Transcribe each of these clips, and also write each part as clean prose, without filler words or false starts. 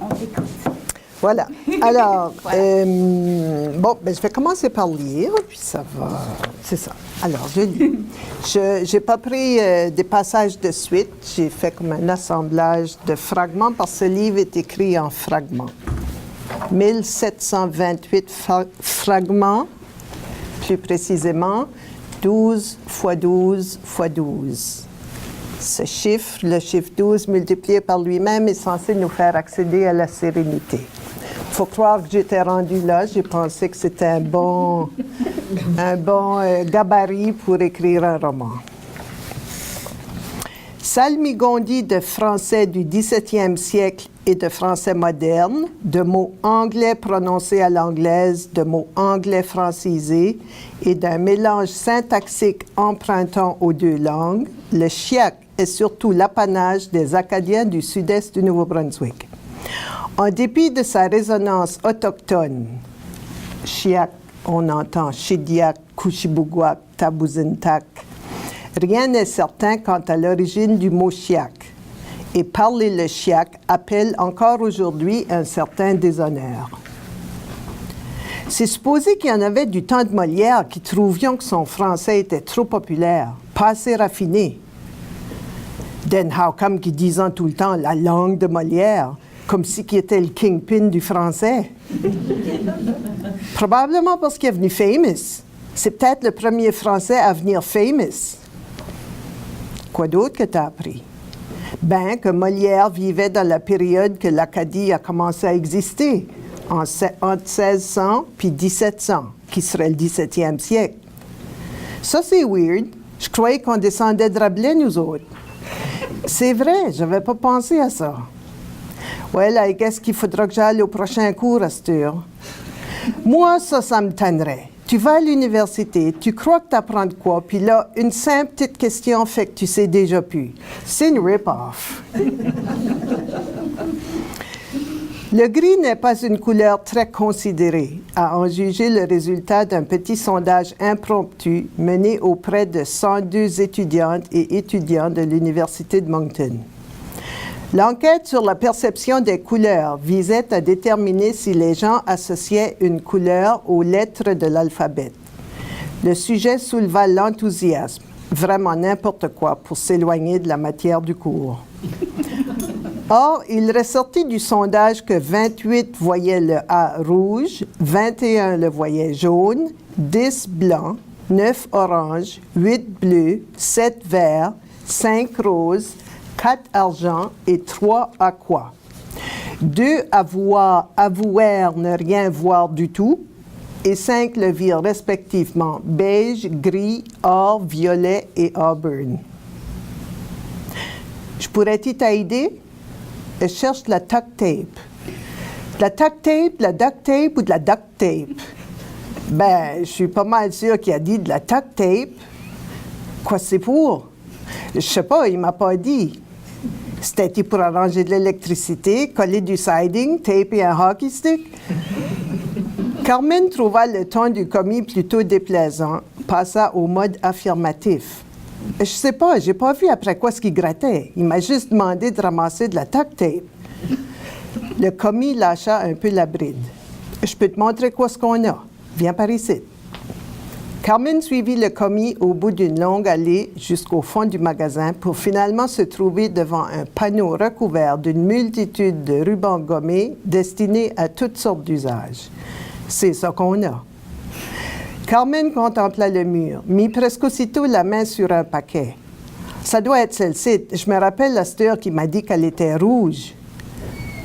On t'écoute. Voilà. Alors, Voilà. je vais commencer par lire, puis ça va. C'est ça. Alors, je lis. Je n'ai pas pris des passages de suite. J'ai fait comme un assemblage de fragments parce que ce livre est écrit en fragments. 1728 fragments, plus précisément, 12 x 12 x 12. Ce chiffre, le chiffre 12 multiplié par lui-même, est censé nous faire accéder à la sérénité. Il faut croire que j'étais rendue là. J'ai pensé que c'était un bon gabarit pour écrire un roman. Salmigondi de français du XVIIe siècle et de français moderne, de mots anglais prononcés à l'anglaise, de mots anglais francisés et d'un mélange syntaxique empruntant aux deux langues, le chiac est surtout l'apanage des Acadiens du sud-est du Nouveau-Brunswick. En dépit de sa résonance autochtone, chiac, on entend Chidiac, Couchibouguac, Tabuzintac, rien n'est certain quant à l'origine du mot chiac. Et parler le chiac appelle encore aujourd'hui un certain déshonneur. C'est supposé qu'il y en avait du temps de Molière qui trouvions que son français était trop populaire, pas assez raffiné. Den how come qui disant tout le temps la langue de Molière, comme si qu'il était le kingpin du français. Probablement parce qu'il est venu famous. C'est peut-être le premier français à venir famous. Quoi d'autre que tu as appris? Ben, que Molière vivait dans la période que l'Acadie a commencé à exister, entre 1600 puis 1700, qui serait le 17e siècle. Ça, c'est weird. Je croyais qu'on descendait de Rabelais, nous autres. C'est vrai, je n'avais pas pensé à ça. Well, I guess qu'il faudra que j'aille au prochain cours à cette heure. Moi, ça me tannerait. Tu vas à l'université, tu crois que tu apprends de quoi, puis là, une simple petite question fait que tu sais déjà plus. C'est une rip-off. Le gris n'est pas une couleur très considérée, à en juger le résultat d'un petit sondage impromptu mené auprès de 102 étudiantes et étudiants de l'Université de Moncton. L'enquête sur la perception des couleurs visait à déterminer si les gens associaient une couleur aux lettres de l'alphabet. Le sujet souleva l'enthousiasme, vraiment n'importe quoi pour s'éloigner de la matière du cours. Or, il ressortit du sondage que 28 voyaient le A rouge, 21 le voyaient jaune, 10 blanc, 9 orange, 8 bleu, 7 vert, 5 rose, 4 argent et 3 aqua. 2 avouèrent ne rien voir du tout et 5 le virent respectivement beige, gris, or, violet et auburn. Je pourrais t'aider? Je cherche de la tuck tape. De la tuck tape, de la duct tape ou de la duct tape? Ben, je suis pas mal sûre qu'il a dit de la tuck tape. Quoi c'est pour? Je sais pas, il m'a pas dit. C'était pour arranger de l'électricité, coller du siding, taper un hockey stick. Carmen trouva le ton du commis plutôt déplaisant, passa au mode affirmatif. Je sais pas, j'ai pas vu après quoi ce qu'il grattait. Il m'a juste demandé de ramasser de la tuck tape. Le commis lâcha un peu la bride. Je peux te montrer quoi ce qu'on a. Viens par ici. Carmen suivit le commis au bout d'une longue allée jusqu'au fond du magasin pour finalement se trouver devant un panneau recouvert d'une multitude de rubans gommés destinés à toutes sortes d'usages. C'est ça qu'on a. Carmen contempla le mur, mit presque aussitôt la main sur un paquet. Ça doit être celle-ci. Je me rappelle la sœur qui m'a dit qu'elle était rouge.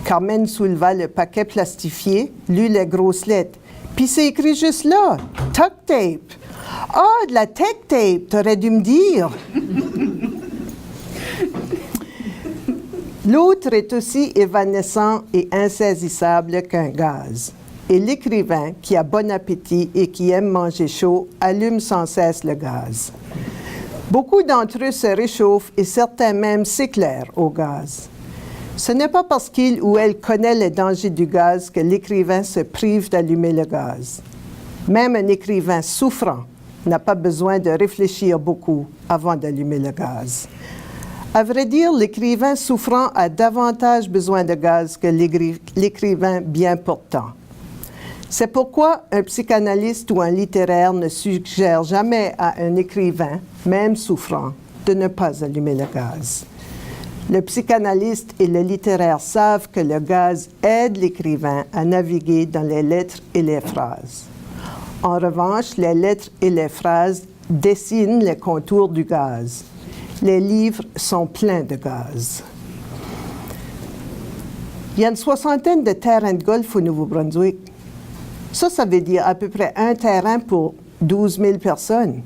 Carmen souleva le paquet plastifié, lut les grosses lettres. Puis c'est écrit juste là, tuck tape. Ah, de la tech tape, t'aurais dû me dire. L'autre est aussi évanescent et insaisissable qu'un gaz. Et l'écrivain, qui a bon appétit et qui aime manger chaud, allume sans cesse le gaz. Beaucoup d'entre eux se réchauffent et certains même s'éclairent au gaz. Ce n'est pas parce qu'il ou elle connaît les dangers du gaz que l'écrivain se prive d'allumer le gaz. Même un écrivain souffrant n'a pas besoin de réfléchir beaucoup avant d'allumer le gaz. À vrai dire, l'écrivain souffrant a davantage besoin de gaz que l'écrivain bien portant. C'est pourquoi un psychanalyste ou un littéraire ne suggère jamais à un écrivain, même souffrant, de ne pas allumer le gaz. Le psychanalyste et le littéraire savent que le gaz aide l'écrivain à naviguer dans les lettres et les phrases. En revanche, les lettres et les phrases dessinent les contours du gaz. Les livres sont pleins de gaz. Il y a une soixantaine de terrains de golf au Nouveau-Brunswick. Ça veut dire à peu près un terrain pour 12 000 personnes.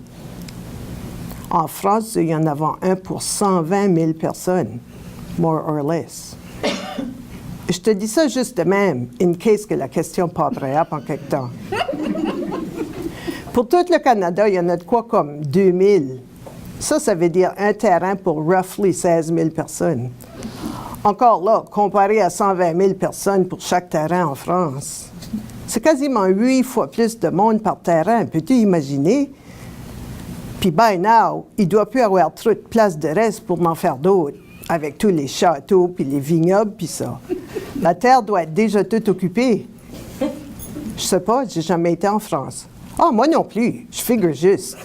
En France, il y en a un pour 120 000 personnes, more or less. Je te dis ça juste de même, in case que la question popperait up en quelque temps. Pour tout le Canada, il y en a de quoi comme 2 000. Ça veut dire un terrain pour roughly 16 000 personnes. Encore là, comparé à 120 000 personnes pour chaque terrain en France. C'est quasiment 8 fois plus de monde par terrain, peux-tu imaginer? Puis by now, il ne doit plus avoir trop de place de reste pour en faire d'autres, avec tous les châteaux, puis les vignobles, puis ça. La terre doit être déjà toute occupée. Je sais pas, j'ai jamais été en France. Ah, moi non plus, je figure juste.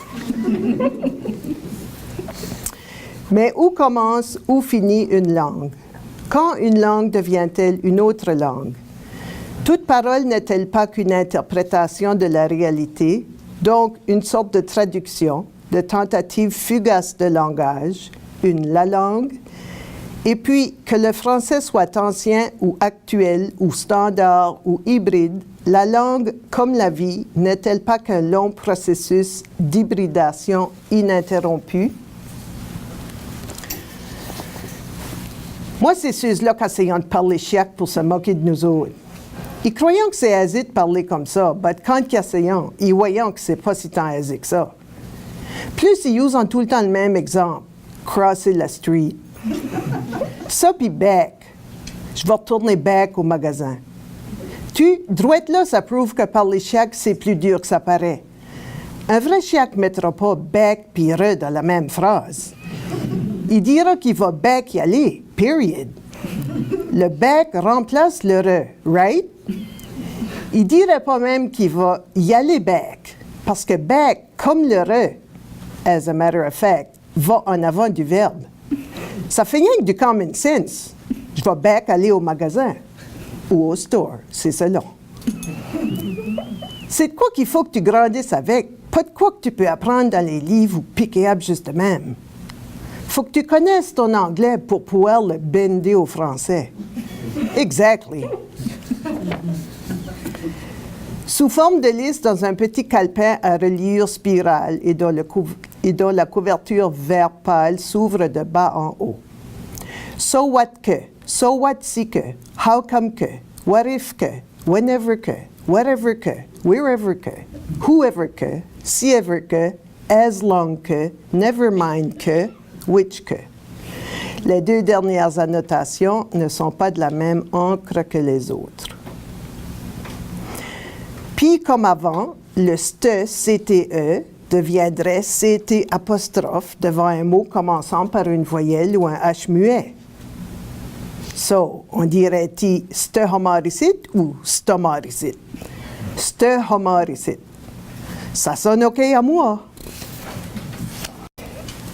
Mais où commence, où finit une langue? Quand une langue devient-elle une autre langue? Toute parole n'est-elle pas qu'une interprétation de la réalité, donc une sorte de traduction, de tentative fugace de langage, la langue, et puis que le français soit ancien ou actuel ou standard ou hybride, la langue, comme la vie, n'est-elle pas qu'un long processus d'hybridation ininterrompu? Moi, c'est ceux-là qui essayent de parler chiac pour se moquer de nous autres. Ils croyant que c'est aisé de parler comme ça, mais quand ils essayent, ils voyant que c'est pas si tant aisé que ça. Plus ils usent tout le temps le même exemple. Crosser la street. Ça puis back. Je vais retourner back au magasin. Droite là, ça prouve que parler chiac, c'est plus dur que ça paraît. Un vrai chiac ne mettra pas back puis re dans la même phrase. Il dira qu'il va back y aller, period. Le back remplace le re, right? Il dirait pas même qu'il va y aller back, parce que back, comme le re, as a matter of fact, va en avant du verbe. Ça fait rien que du common sense. Je vais back aller au magasin ou au store, c'est cela. C'est de quoi qu'il faut que tu grandisses avec, pas de quoi que tu peux apprendre dans les livres ou picker up juste de même. Faut que tu connaisses ton anglais pour pouvoir le bender au français. Exactly. Sous forme de liste dans un petit calepin à reliure spirale et dont la couverture vert pâle s'ouvre de bas en haut. So what que, so what si que, how come que, what if que, whenever que, whatever que, wherever que, whoever que, si ever que, as long que, never mind que, which que. Les deux dernières annotations ne sont pas de la même encre que les autres. Puis, comme avant, le ste, CTE, deviendrait CT apostrophe devant un mot commençant par une voyelle ou un H muet. So, on dirait-il ste homaricite ou stomaricite? Ste homaricite. Ça sonne OK à moi.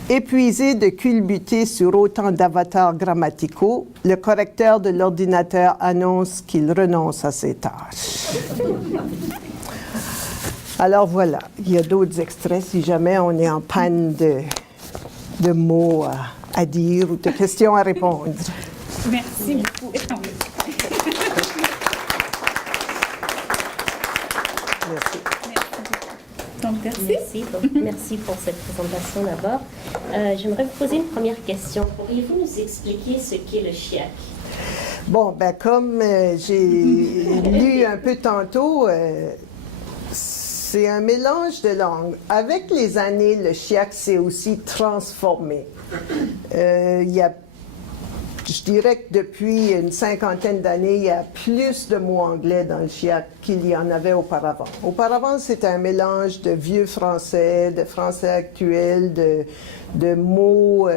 Épuisé de culbuter sur autant d'avatars grammaticaux, le correcteur de l'ordinateur annonce qu'il renonce à ses tâches. Alors voilà, il y a d'autres extraits si jamais on est en panne de mots à dire ou de questions à répondre. Merci beaucoup. Merci. Donc, merci. Merci pour cette présentation d'abord. J'aimerais vous poser une première question. Pourriez-vous nous expliquer ce qu'est le chiac? Bon, ben comme j'ai lu un peu tantôt, c'est un mélange de langues. Avec les années, le chiac s'est aussi transformé. Il y a, je dirais que depuis une cinquantaine d'années, il y a plus de mots anglais dans le chiac qu'il y en avait auparavant. Auparavant, c'était un mélange de vieux français, de français actuel, de mots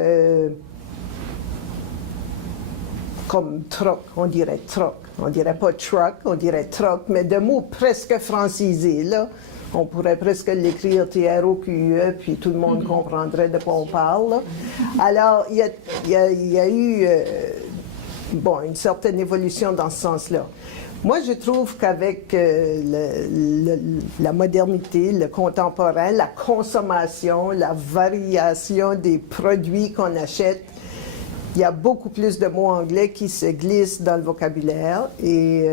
comme troc, on dirait troc. On dirait pas truck, on dirait troc, mais de mots presque francisés, là. On pourrait presque l'écrire T-R-O-Q-E, puis tout le monde comprendrait de quoi on parle, là. Alors, il y a eu une certaine évolution dans ce sens-là. Moi, je trouve qu'avec la modernité, le contemporain, la consommation, la variation des produits qu'on achète, il y a beaucoup plus de mots anglais qui se glissent dans le vocabulaire et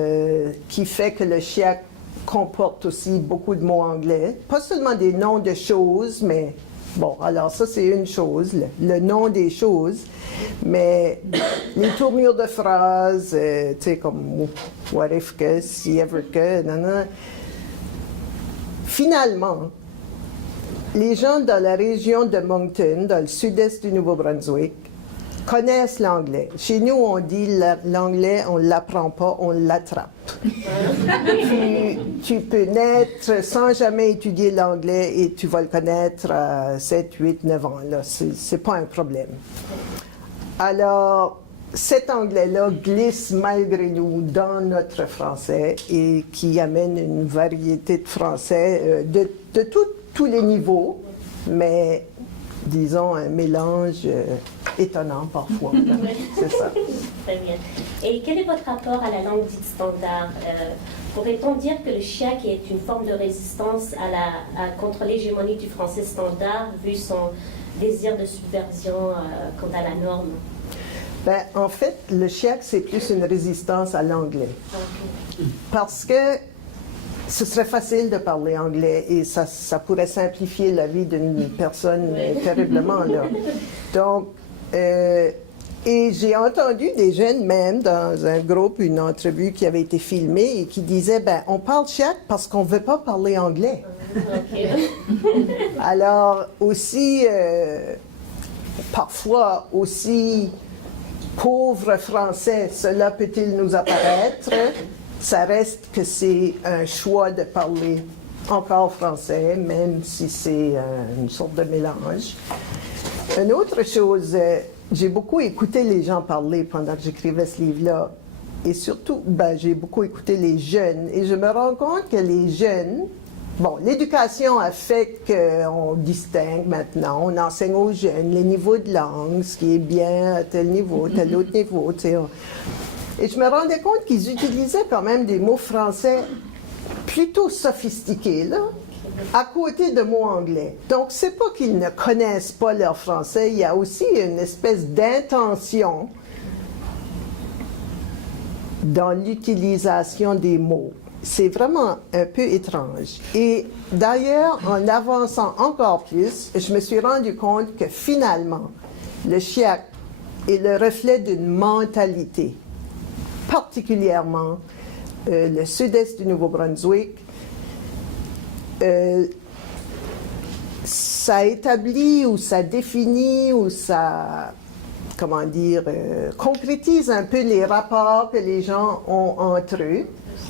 qui fait que le chiac comporte aussi beaucoup de mots anglais. Pas seulement des noms de choses, mais bon, alors ça c'est une chose, le nom des choses, mais les tournures de phrases, tu sais, comme what if que, si ever que, nanana. Finalement, les gens dans la région de Moncton, dans le sud-est du Nouveau-Brunswick, connaissent l'anglais. Chez nous, on dit l'anglais, on ne l'apprend pas, on l'attrape. tu peux naître sans jamais étudier l'anglais et tu vas le connaître à 7, 8, 9 ans. Là. C'est pas un problème. Alors, cet anglais-là glisse malgré nous dans notre français et qui amène une variété de français de tous les niveaux, mais disons un mélange étonnant parfois. C'est ça. Très bien. Et quel est votre rapport à la langue dite standard? Pourrait-on dire que le chiac est une forme de résistance contre l'hégémonie du français standard, vu son désir de subversion quant à la norme? Ben, en fait, le chiac, c'est plus une résistance à l'anglais. Okay. Parce que ce serait facile de parler anglais et ça pourrait simplifier la vie d'une personne terriblement, là. Donc, et j'ai entendu des jeunes même dans un groupe, une entrevue qui avait été filmée et qui disaient, ben, on parle chiac parce qu'on ne veut pas parler anglais. Okay. Alors, aussi, parfois, aussi pauvre français, cela peut-il nous apparaître? Ça reste que c'est un choix de parler encore français, même si c'est une sorte de mélange. Une autre chose, j'ai beaucoup écouté les gens parler pendant que j'écrivais ce livre-là. Et surtout, j'ai beaucoup écouté les jeunes. Et je me rends compte que les jeunes, l'éducation a fait qu'on distingue maintenant, on enseigne aux jeunes les niveaux de langue, ce qui est bien à tel niveau, tel autre niveau, tu sais. Et je me rendais compte qu'ils utilisaient quand même des mots français plutôt sophistiqués, là, à côté de mots anglais. Donc, c'est pas qu'ils ne connaissent pas leur français, il y a aussi une espèce d'intention dans l'utilisation des mots. C'est vraiment un peu étrange. Et d'ailleurs, en avançant encore plus, je me suis rendu compte que finalement, le chiac est le reflet d'une mentalité, particulièrement le sud-est du Nouveau-Brunswick. Ça établit ou ça définit ou ça, concrétise un peu les rapports que les gens ont entre eux.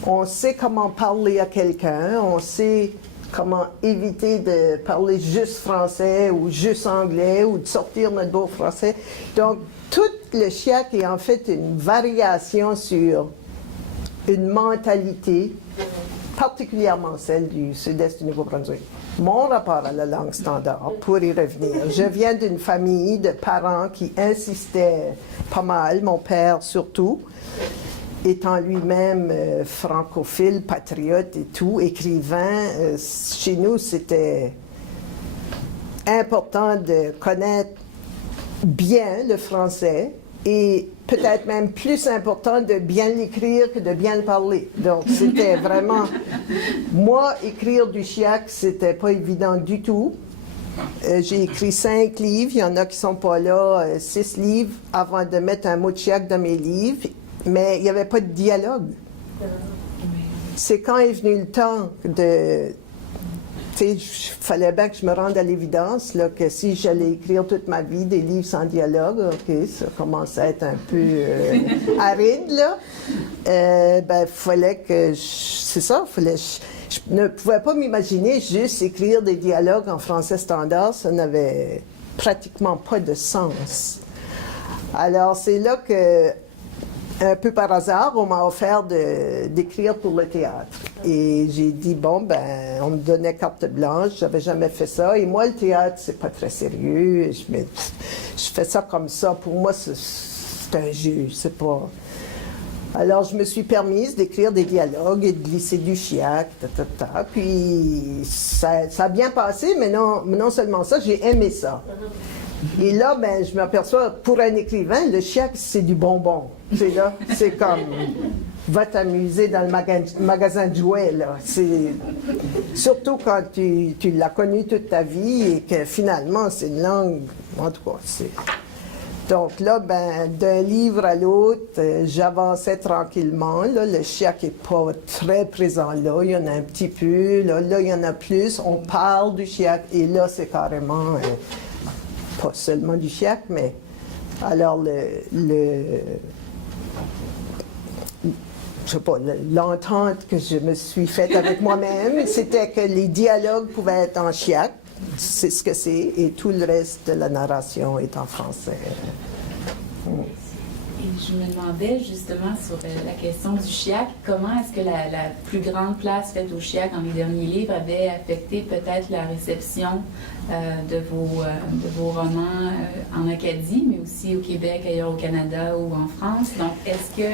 On sait comment parler à quelqu'un, on sait comment éviter de parler juste français ou juste anglais ou de sortir notre beau français. Donc, tout le chiac est en fait une variation sur une mentalité, particulièrement celle du sud-est du Nouveau-Brunswick. Mon rapport à la langue standard, pour y revenir, je viens d'une famille de parents qui insistaient pas mal, mon père surtout, étant lui-même francophile, patriote et tout, écrivain. Chez nous, c'était important de connaître bien le français et peut-être même plus important de bien l'écrire que de bien le parler. Donc, c'était vraiment... Moi, écrire du chiac, c'était pas évident du tout. J'ai écrit 5 livres, il y en a qui sont pas là, 6 livres, avant de mettre un mot de chiac dans mes livres, mais il n'y avait pas de dialogue. C'est quand est venu le temps de... Tu sais, il fallait bien que je me rende à l'évidence là, que si j'allais écrire toute ma vie des livres sans dialogue, OK, ça commence à être un peu aride, là. Fallait que... C'est ça, je ne pouvais pas m'imaginer juste écrire des dialogues en français standard, ça n'avait pratiquement pas de sens. Alors, c'est là que un peu par hasard, on m'a offert d'écrire pour le théâtre. Et j'ai dit, bon, ben, on me donnait carte blanche, j'avais jamais fait ça. Et moi, le théâtre, c'est pas très sérieux. Je fais ça comme ça. Pour moi, c'est un jeu, c'est pas... Alors, je me suis permise d'écrire des dialogues et de glisser du chiac, Puis, ça a bien passé, mais non seulement ça, j'ai aimé ça. Et là, ben, je m'aperçois, pour un écrivain, le chiac, c'est du bonbon. C'est comme, va t'amuser dans le magasin de jouets, là. Surtout quand tu l'as connu toute ta vie et que finalement, c'est une langue, en tout cas, Donc là, ben, d'un livre à l'autre, j'avançais tranquillement. Là, le chiac n'est pas très présent là. Il y en a un petit peu. Là, il y en a plus. On parle du chiac. Et là, c'est carrément, pas seulement du chiac, mais... Alors, je sais pas, l'entente que je me suis faite avec moi-même, c'était que les dialogues pouvaient être en chiac. C'est ce que c'est, et tout le reste de la narration est en français. Et je me demandais justement sur la question du chiac, comment est-ce que la plus grande place faite au chiac dans les derniers livres avait affecté peut-être la réception de vos romans en Acadie, mais aussi au Québec, ailleurs au Canada ou en France. Donc, est-ce que,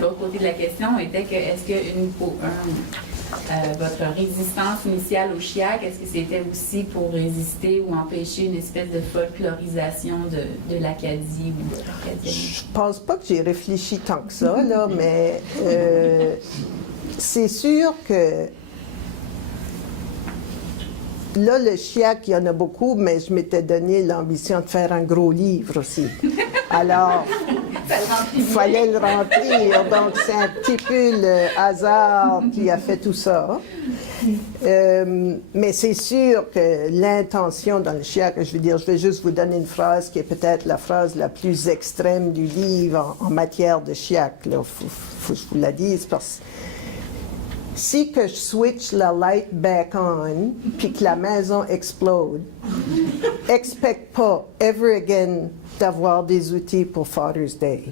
l'autre côté de la question était que, est-ce que votre résistance initiale au chiac, est-ce que c'était aussi pour résister ou empêcher une espèce de folklorisation de l'Acadie ou de l'Acadie? Je pense pas que j'ai réfléchi tant que ça, là, mais c'est sûr que là, le chiac, il y en a beaucoup, mais je m'étais donné l'ambition de faire un gros livre aussi. Alors, il fallait le remplir. Donc, c'est un petit peu le hasard qui a fait tout ça. Mais c'est sûr que l'intention dans le chiac, je vais juste vous donner une phrase qui est peut-être la phrase la plus extrême du livre en matière de chiac. Il faut que je vous la dise parce que si que je switch la light back on, puis que la maison explode, expecte pas, ever again, d'avoir des outils pour Father's Day.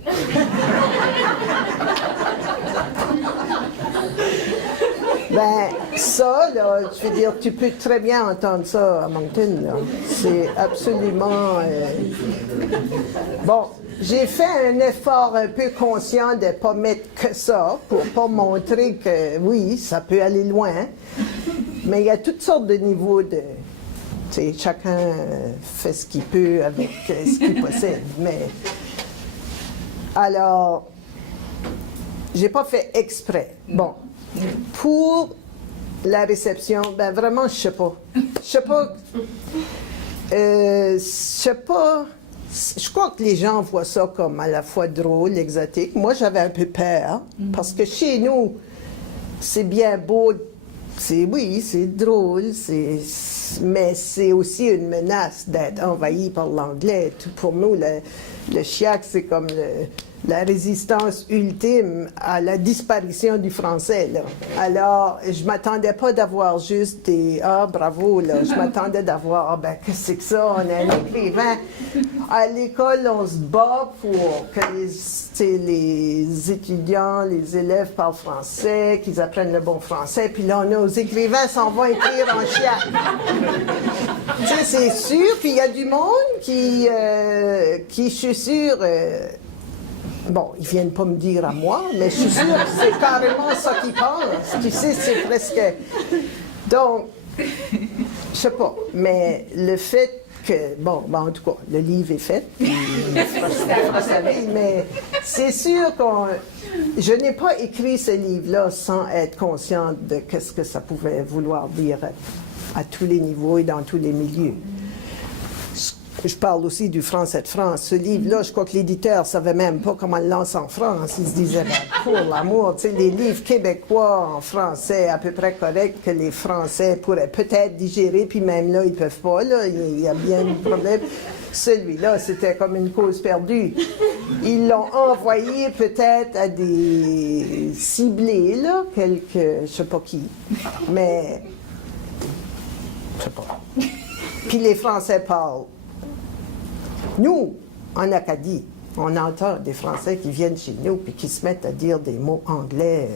Ben, ça, là, je veux dire, tu peux très bien entendre ça à Moncton, là. C'est absolument... Bon, j'ai fait un effort un peu conscient de ne pas mettre que ça, pour pas montrer que, oui, ça peut aller loin, mais il y a toutes sortes de niveaux de... Tu sais, chacun fait ce qu'il peut avec ce qu'il possède, mais... Alors, j'ai pas fait exprès. Bon. Pour la réception, ben vraiment, je sais pas. Je crois que les gens voient ça comme à la fois drôle, exotique. Moi, j'avais un peu peur, parce que chez nous, c'est bien beau, oui, c'est drôle, mais c'est aussi une menace d'être envahi par l'anglais. Pour nous, le chiac, c'est comme la résistance ultime à la disparition du français, là. Alors, je m'attendais pas d'avoir juste des « Ah, bravo », là. Je m'attendais d'avoir « Ah, ben, qu'est-ce que c'est que ça? On est un écrivain. » À l'école, on se bat pour que les étudiants, les élèves parlent français, qu'ils apprennent le bon français, puis là, nos écrivains s'en vont écrire en chiac. Tu sais, c'est sûr, puis il y a du monde qui je suis sûre... Bon, ils viennent pas me dire à moi, mais je suis sûre que c'est carrément ça qu'ils pensent. Tu sais, c'est presque... Donc, je sais pas, mais le fait que... Bon, en tout cas, le livre est fait, mais c'est sûr que je n'ai pas écrit ce livre-là sans être consciente de ce que ça pouvait vouloir dire à tous les niveaux et dans tous les milieux. Je parle aussi du Français de France. Ce livre-là, je crois que l'éditeur ne savait même pas comment le lancer en France. Il se disait, ben, pour l'amour, tu sais, les livres québécois en français à peu près corrects que les Français pourraient peut-être digérer, puis même là, ils ne peuvent pas, là, il y a bien un problème. Celui-là, c'était comme une cause perdue. Ils l'ont envoyé peut-être à des ciblés, là, quelques, je ne sais pas qui, mais, je ne sais pas. Puis les Français parlent. Nous, en Acadie, On entend des Français qui viennent chez nous puis qui se mettent à dire des mots anglais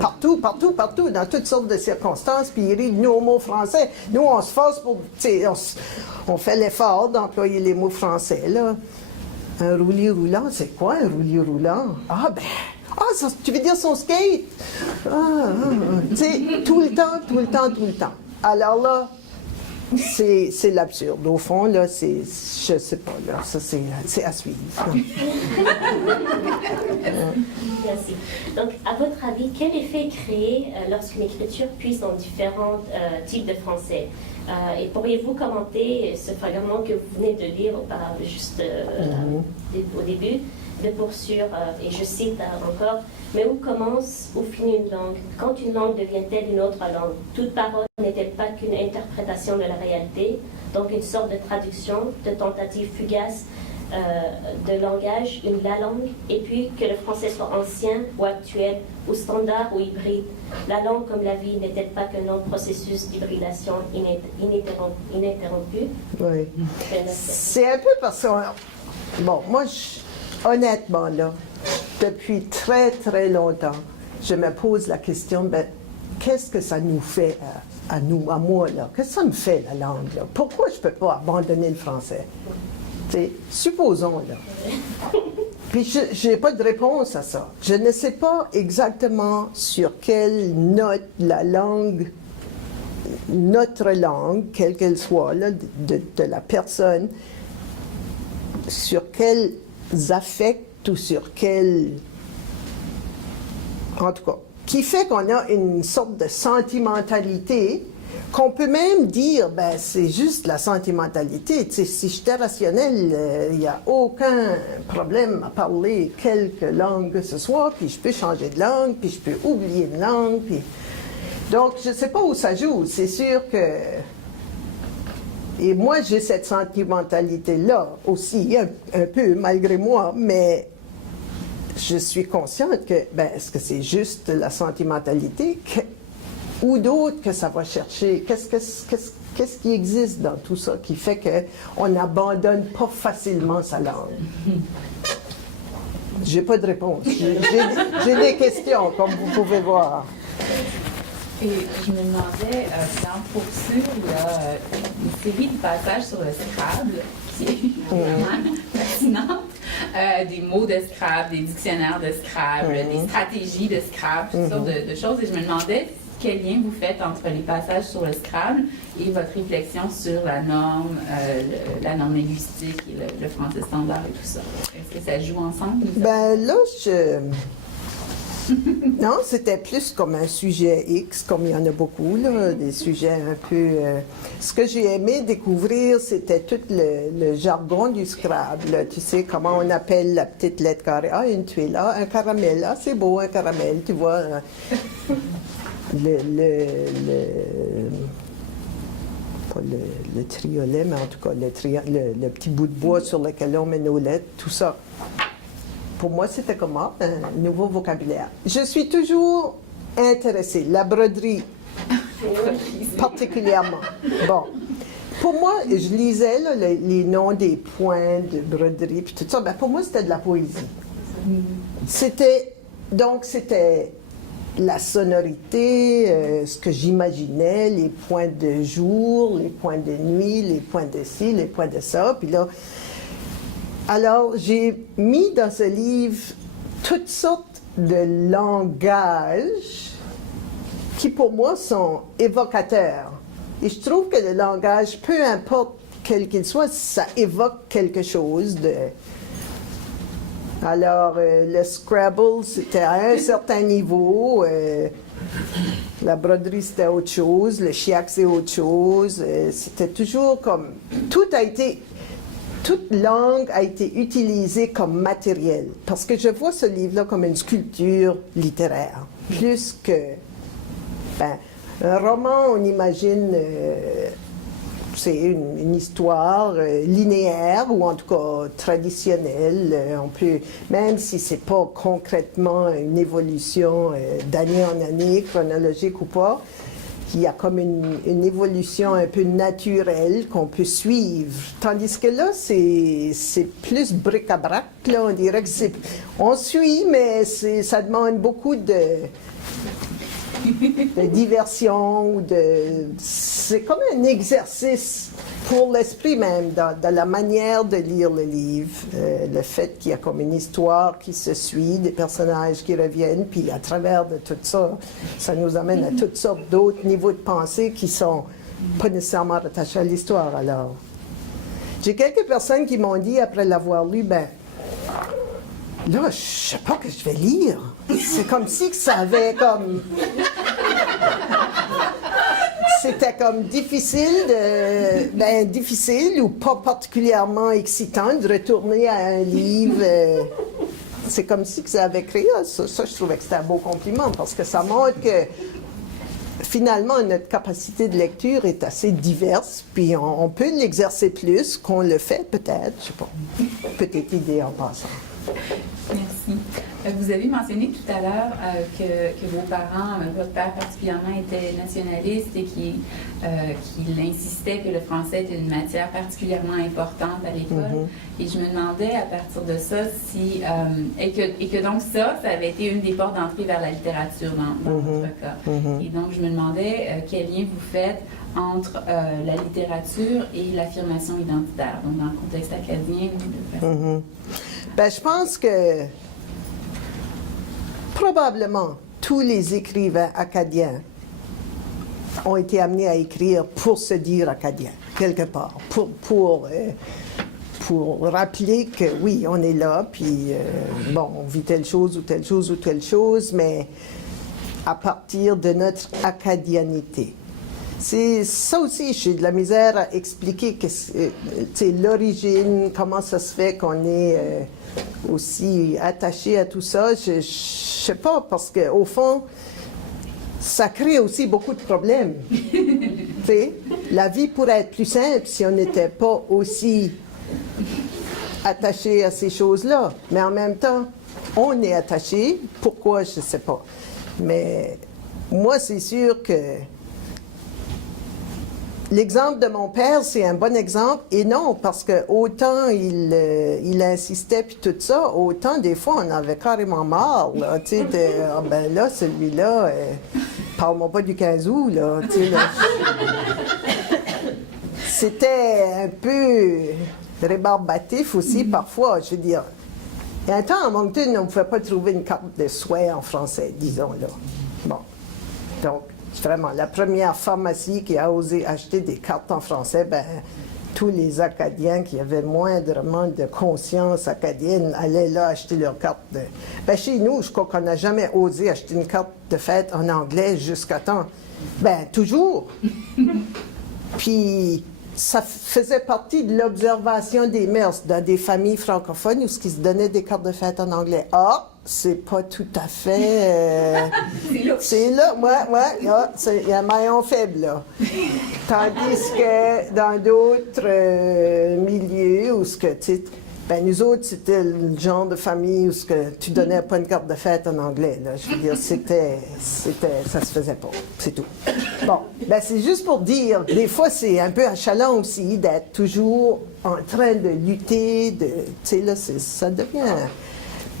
partout, dans toutes sortes de circonstances, puis ils rient de nos mots français. Nous, on se force pour... On fait l'effort d'employer les mots français, là. Un roulis roulant, c'est quoi un roulis roulant? Ah, ben... Ah, ça, tu veux dire son skate? Tu sais, tout le temps. Alors là, c'est l'absurde. Au fond, là, je sais pas, là, ça, c'est à suivre. Merci. Donc, à votre avis, quel effet créer lorsqu'une écriture puise dans différents types de français? Et pourriez-vous commenter ce fragment que vous venez de lire juste au début de poursuivre, et je cite encore, mais où commence, où finit une langue? Quand une langue devient-elle une autre langue? Toute parole n'est-elle pas qu'une interprétation de la réalité, donc une sorte de traduction, de tentative fugace de langage, la langue, et puis que le français soit ancien ou actuel, ou standard ou hybride. La langue, comme la vie, n'est-elle pas qu'un long processus d'hybridation ininterrompu? Oui. C'est un peu parce que... Bon, moi, honnêtement, là, depuis très, très longtemps, je me pose la question, ben, qu'est-ce que ça nous fait à nous, à moi, là? Qu'est-ce que ça me fait, la langue, là? Pourquoi je ne peux pas abandonner le français? T'sais, supposons, là. Puis je n'ai pas de réponse à ça. Je ne sais pas exactement sur quelle note la langue, notre langue, quelle qu'elle soit, là, de la personne, sur quels affects ou sur quel... En tout cas, qui fait qu'on a une sorte de sentimentalité qu'on peut même dire, ben c'est juste la sentimentalité. Tu sais, si j'étais rationnel, il n'y a aucun problème à parler quelque langue que ce soit, puis je peux changer de langue, puis je peux oublier une langue, puis... Donc, je ne sais pas où ça joue. C'est sûr que... Et moi, j'ai cette sentimentalité-là aussi, un peu, malgré moi, mais je suis consciente que, ben, est-ce que c'est juste la sentimentalité ou d'autres que ça va chercher? Qu'est-ce qui existe dans tout ça qui fait qu'on n'abandonne pas facilement sa langue? J'ai pas de réponse. J'ai des questions, comme vous pouvez voir. Et je me demandais, dans Poursuivre, il y a une série de passages sur le Scrabble qui est vraiment fascinante. Des mots de Scrabble, des dictionnaires de Scrabble, des stratégies de Scrabble, toutes sortes de choses. Et je me demandais quel lien vous faites entre les passages sur le Scrabble et votre réflexion sur la norme linguistique et le français standard et tout ça. Est-ce que ça joue ensemble? Ben là, non, c'était plus comme un sujet X, comme il y en a beaucoup, là, des sujets un peu... Ce que j'ai aimé découvrir, c'était tout le jargon du Scrabble. Tu sais, comment on appelle la petite lettre carrée. Ah, une tuile, ah, un caramel, ah, c'est beau, un caramel, tu vois. Pas le triolet, mais en tout cas, le petit bout de bois sur lequel on met nos lettres, tout ça. Pour moi, c'était comme un nouveau vocabulaire. Je suis toujours intéressée, la broderie particulièrement. Bon, pour moi, je lisais là, les noms des points de broderie puis tout ça. Ben, pour moi, c'était de la poésie. C'était la sonorité, ce que j'imaginais, les points de jour, les points de nuit, les points de ci, les points de ça. Puis là, alors, j'ai mis dans ce livre toutes sortes de langages qui, pour moi, sont évocateurs. Et je trouve que le langage, peu importe quel qu'il soit, ça évoque quelque chose de... Alors, le Scrabble, c'était à un certain niveau. La broderie, c'était autre chose. Le chiac, c'est autre chose. C'était toujours comme... Toute langue a été utilisée comme matériel, parce que je vois ce livre-là comme une sculpture littéraire, plus que... Ben, un roman, on imagine, c'est une histoire linéaire, ou en tout cas traditionnelle. On peut, même si c'est pas concrètement une évolution d'année en année, chronologique ou pas, qu'il y a comme une évolution un peu naturelle qu'on peut suivre. Tandis que là, c'est plus bric-à-brac, là. On dirait que on suit, mais ça demande beaucoup de diversion, c'est comme un exercice pour l'esprit même, dans la manière de lire le livre. Le fait qu'il y a comme une histoire qui se suit, des personnages qui reviennent, puis à travers de tout ça, ça nous amène à toutes sortes d'autres niveaux de pensée qui sont pas nécessairement rattachés à l'histoire. Alors, j'ai quelques personnes qui m'ont dit, après l'avoir lu, ben, là, je sais pas que je vais lire. C'est comme si que ça avait comme... C'était comme difficile ou pas particulièrement excitant de retourner à un livre. C'est comme si que ça avait créé ça. Je trouvais que c'était un beau compliment parce que ça montre que finalement notre capacité de lecture est assez diverse, puis on peut l'exercer plus qu'on le fait peut-être. Je sais pas. Petite idée en passant. Merci. Vous avez mentionné tout à l'heure que vos parents, votre père particulièrement, était nationaliste et qu'il insistait que le français était une matière particulièrement importante à l'école. Et je me demandais à partir de ça si... et que donc ça avait été une des portes d'entrée vers la littérature dans votre cas. Et donc je me demandais quel lien vous faites entre la littérature et l'affirmation identitaire, donc dans le contexte acadien. Ben, je pense que probablement tous les écrivains acadiens ont été amenés à écrire pour se dire acadiens, quelque part, pour rappeler que oui, on est là, puis bon, on vit telle chose ou telle chose ou telle chose, mais à partir de notre acadianité. C'est ça aussi, j'ai de la misère à expliquer l'origine, comment ça se fait qu'on est aussi attaché à tout ça. Je sais pas, parce qu'au fond, ça crée aussi beaucoup de problèmes. La vie pourrait être plus simple si on n'était pas aussi attaché à ces choses-là. Mais en même temps, on est attaché. Pourquoi, je ne sais pas. Mais moi, c'est sûr que l'exemple de mon père, c'est un bon exemple. Et non, parce que autant il insistait puis tout ça, autant des fois, on avait carrément marre, là, tu sais, ben là, celui-là, parle-moi pas du 15 août, là, tu sais, là. C'était un peu rébarbatif aussi, parfois, je veux dire. Il y a un temps, à Moncton, on ne pouvait pas trouver une carte de souhait en français, disons-le. Bon. Donc, vraiment, la première pharmacie qui a osé acheter des cartes en français, ben, tous les Acadiens qui avaient moindrement de conscience acadienne allaient là acheter leurs cartes. Ben, chez nous, je crois qu'on n'a jamais osé acheter une carte de fête en anglais jusqu'à temps. Ben, toujours. Puis, ça faisait partie de l'observation des mœurs dans des familles francophones où ils se donnaient des cartes de fête en anglais. Ah! C'est pas tout à fait... c'est là, ouais, il y a un maillon faible, là. Tandis que dans d'autres milieux où ben nous autres, c'était le genre de famille où tu donnais pas une carte de fête en anglais, là. Je veux dire, ça se faisait pas, c'est tout. Bon, ben c'est juste pour dire, des fois, c'est un peu achalant aussi d'être toujours en train de lutter, tu sais, là, ça devient...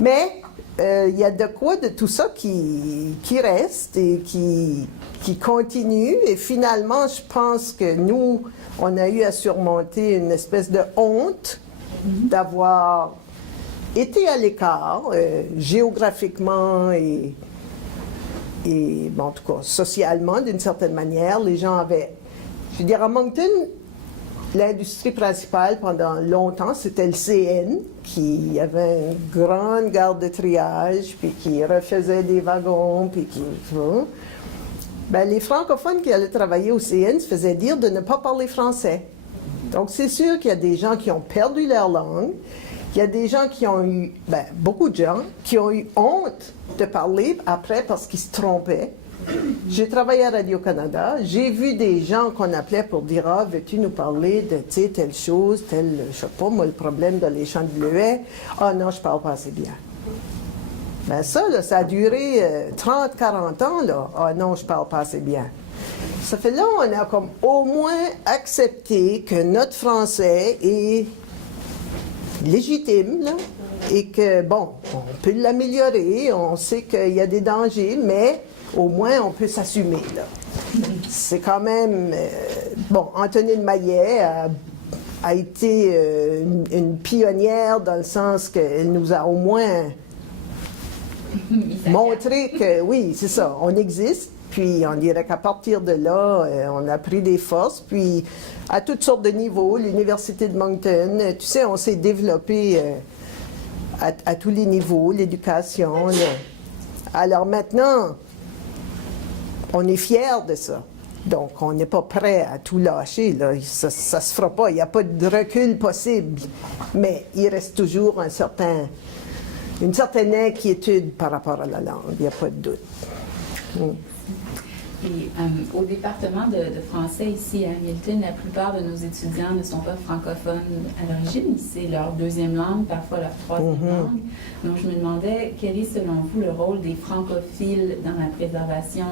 Mais... il y a de quoi de tout ça qui reste et qui continue. Et finalement, je pense que nous, on a eu à surmonter une espèce de honte d'avoir été à l'écart, géographiquement et bon, en tout cas, socialement, d'une certaine manière. Les gens avaient... Je veux dire, à Moncton, l'industrie principale pendant longtemps, c'était le CN, qui avait une grande gare de triage, puis qui refaisait des wagons, puis qui... Ben, les francophones qui allaient travailler au CN se faisaient dire de ne pas parler français. Donc, c'est sûr qu'il y a des gens qui ont perdu leur langue, il y a des gens qui ont eu, ben, beaucoup de gens, qui ont eu honte de parler après parce qu'ils se trompaient. J'ai travaillé à Radio-Canada, j'ai vu des gens qu'on appelait pour dire « Ah, veux-tu nous parler de, tu sais, telle chose, tel, je sais pas, moi, le problème dans les champs de bleuets. Ah non, je parle pas assez bien. » Ben ça, là, ça a duré 30-40 ans, là. « Ah non, je parle pas assez bien. » Ça fait là, on a comme au moins accepté que notre français est légitime, là, et que, bon, on peut l'améliorer, on sait qu'il y a des dangers, mais au moins on peut s'assumer, là. C'est quand même, bon, Antonine Maillet a été une pionnière dans le sens qu'elle nous a au moins montré que, oui, c'est ça, on existe. Puis on dirait qu'à partir de là, on a pris des forces. Puis à toutes sortes de niveaux, l'Université de Moncton, tu sais, on s'est développé à tous les niveaux, l'éducation. Alors maintenant, on est fiers de ça. Donc on n'est pas prêt à tout lâcher, là. Ça se fera pas, il n'y a pas de recul possible. Mais il reste toujours une certaine inquiétude par rapport à la langue, il n'y a pas de doute. Et au département de français ici à Hamilton, la plupart de nos étudiants ne sont pas francophones à l'origine. C'est leur deuxième langue, parfois leur troisième langue. Donc je me demandais, quel est selon vous le rôle des francophiles dans la préservation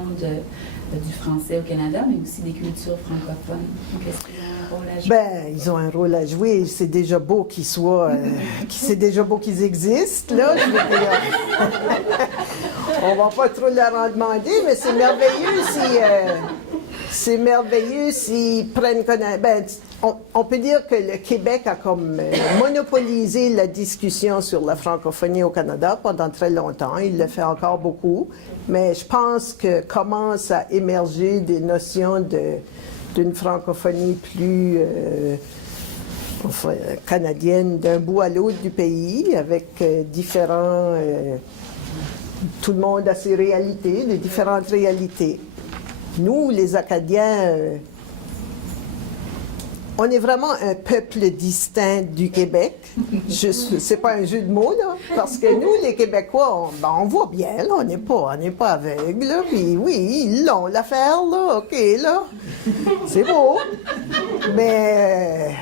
du français au Canada, mais aussi des cultures francophones? Donc, est-ce qu'ils ont un rôle à jouer? Ben, ils ont un rôle à jouer. C'est déjà beau qu'ils soient, c'est déjà beau qu'ils existent, là. Je veux dire. On va pas trop leur en demander, mais c'est merveilleux s'ils prennent connaissance. Ben, on peut dire que le Québec a comme monopolisé la discussion sur la francophonie au Canada pendant très longtemps. Il le fait encore beaucoup, mais je pense que commencent à émerger des notions d'une francophonie plus canadienne d'un bout à l'autre du pays, avec différents... tout le monde a ses réalités, des différentes réalités. Nous, les Acadiens, on est vraiment un peuple distinct du Québec. C'est pas un jeu de mots, là, parce que nous, les Québécois, on voit bien, là, on n'est pas aveugles, là, puis oui, ils l'ont, l'affaire, là, OK, là, c'est beau, mais...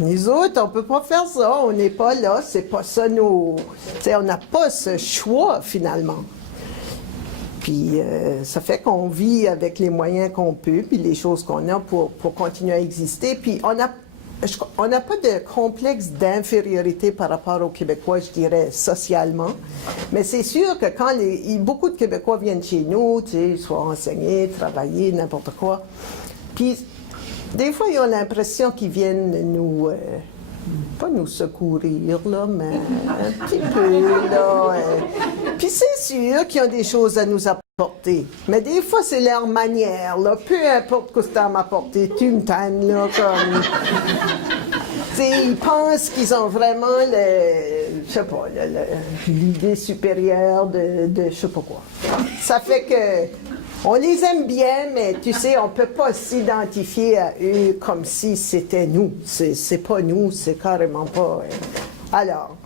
nous autres, on ne peut pas faire ça, on n'est pas là, c'est pas ça nos... on n'a pas ce choix, finalement. Puis ça fait qu'on vit avec les moyens qu'on peut, puis les choses qu'on a pour continuer à exister. Puis on n'a pas de complexe d'infériorité par rapport aux Québécois, je dirais, socialement. Mais c'est sûr que quand beaucoup de Québécois viennent chez nous, soit enseigner, travailler, n'importe quoi, puis... des fois, ils ont l'impression qu'ils viennent nous, pas nous secourir, là, mais un petit peu, là. Puis c'est sûr qu'ils ont des choses à nous apporter. Mais des fois, c'est leur manière, là. Peu importe ce que tu as à m'apporter, tu me tannes, là, comme... ils pensent qu'ils ont vraiment, je sais pas, l'idée supérieure de je sais pas quoi. Ça fait que... on les aime bien, mais tu sais, on ne peut pas s'identifier à eux comme si c'était nous. C'est pas nous, c'est carrément pas... Alors,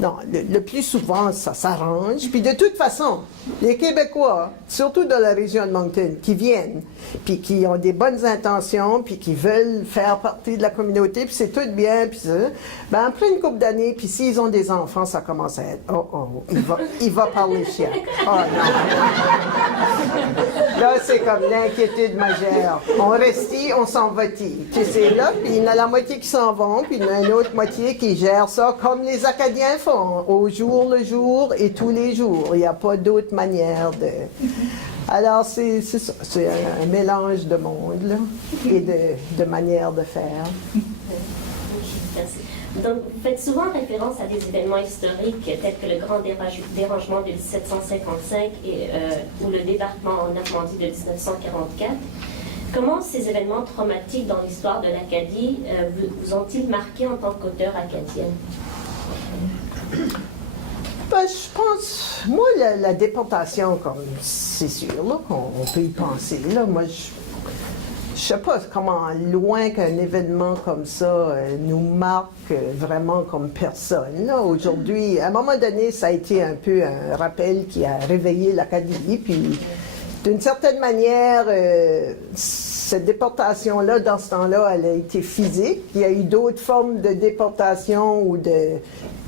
non, le plus souvent, ça s'arrange. Puis de toute façon, les Québécois, surtout dans la région de Moncton, qui viennent, puis qui ont des bonnes intentions, puis qui veulent faire partie de la communauté, puis c'est tout bien, puis ça, ben après une couple d'années, puis s'ils ont des enfants, ça commence à être « oh, il va parler chien. Oh non. » Là, c'est comme l'inquiétude majeure. On reste ici, on s'en va-t-il. Tu sais, là, puis il y en a la moitié qui s'en vont, puis il y en a une autre moitié qui gère ça comme les Acadiens font, au jour le jour et tous les jours. Il n'y a pas d'autre manière de... Alors, c'est ça, c'est un mélange de monde, là, et de manières de faire. Merci. Donc, vous faites souvent référence à des événements historiques tels que le grand dérangement de 1755 ou le débarquement en Normandie de 1944. Comment ces événements traumatiques dans l'histoire de l'Acadie vous ont-ils marqué en tant qu'auteur acadienne? Ben, je pense, moi, la déportation, comme c'est sûr, là, qu'on peut y penser, là, moi, je sais pas comment loin qu'un événement comme ça nous marque vraiment comme personne. Là. Aujourd'hui, à un moment donné, ça a été un peu un rappel qui a réveillé l'Acadie. Puis, d'une certaine manière, cette déportation-là, dans ce temps-là, elle a été physique. Il y a eu d'autres formes de déportation ou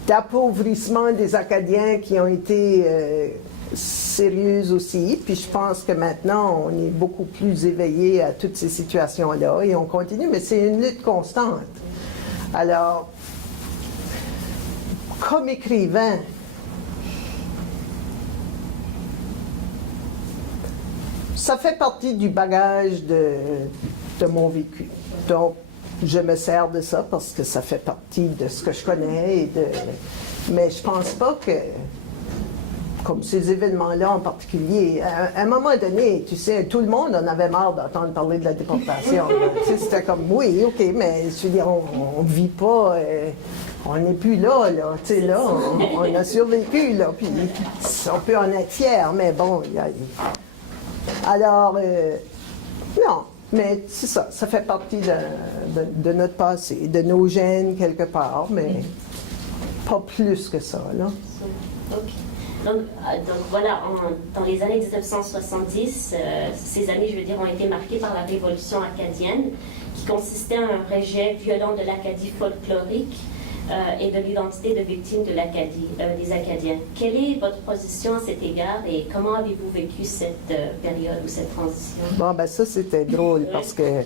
d'appauvrissement des Acadiens qui ont été sérieuse aussi. Puis je pense que maintenant, on est beaucoup plus éveillé à toutes ces situations-là et on continue, mais c'est une lutte constante. Alors, comme écrivain, ça fait partie du bagage de mon vécu. Donc, je me sers de ça parce que ça fait partie de ce que je connais. Mais je pense pas que, comme ces événements-là en particulier, à un moment donné, tu sais, tout le monde en avait marre d'entendre parler de la déportation. Tu sais, c'était comme, oui, OK, mais je veux dire, on ne vit pas, on n'est plus là. Tu sais, là, on a survécu, là, puis on peut en être fier, mais bon, alors, non. Mais c'est ça, ça fait partie de notre passé, de nos gènes quelque part, mais pas plus que ça, là. OK. Donc voilà, dans les années 1970, ces années, je veux dire, ont été marquées par la révolution acadienne, qui consistait en un rejet violent de l'Acadie folklorique et de l'identité de victime de l'Acadie, des Acadiens. Quelle est votre position à cet égard et comment avez-vous vécu cette période ou cette transition? Bon, ben ça, c'était drôle parce que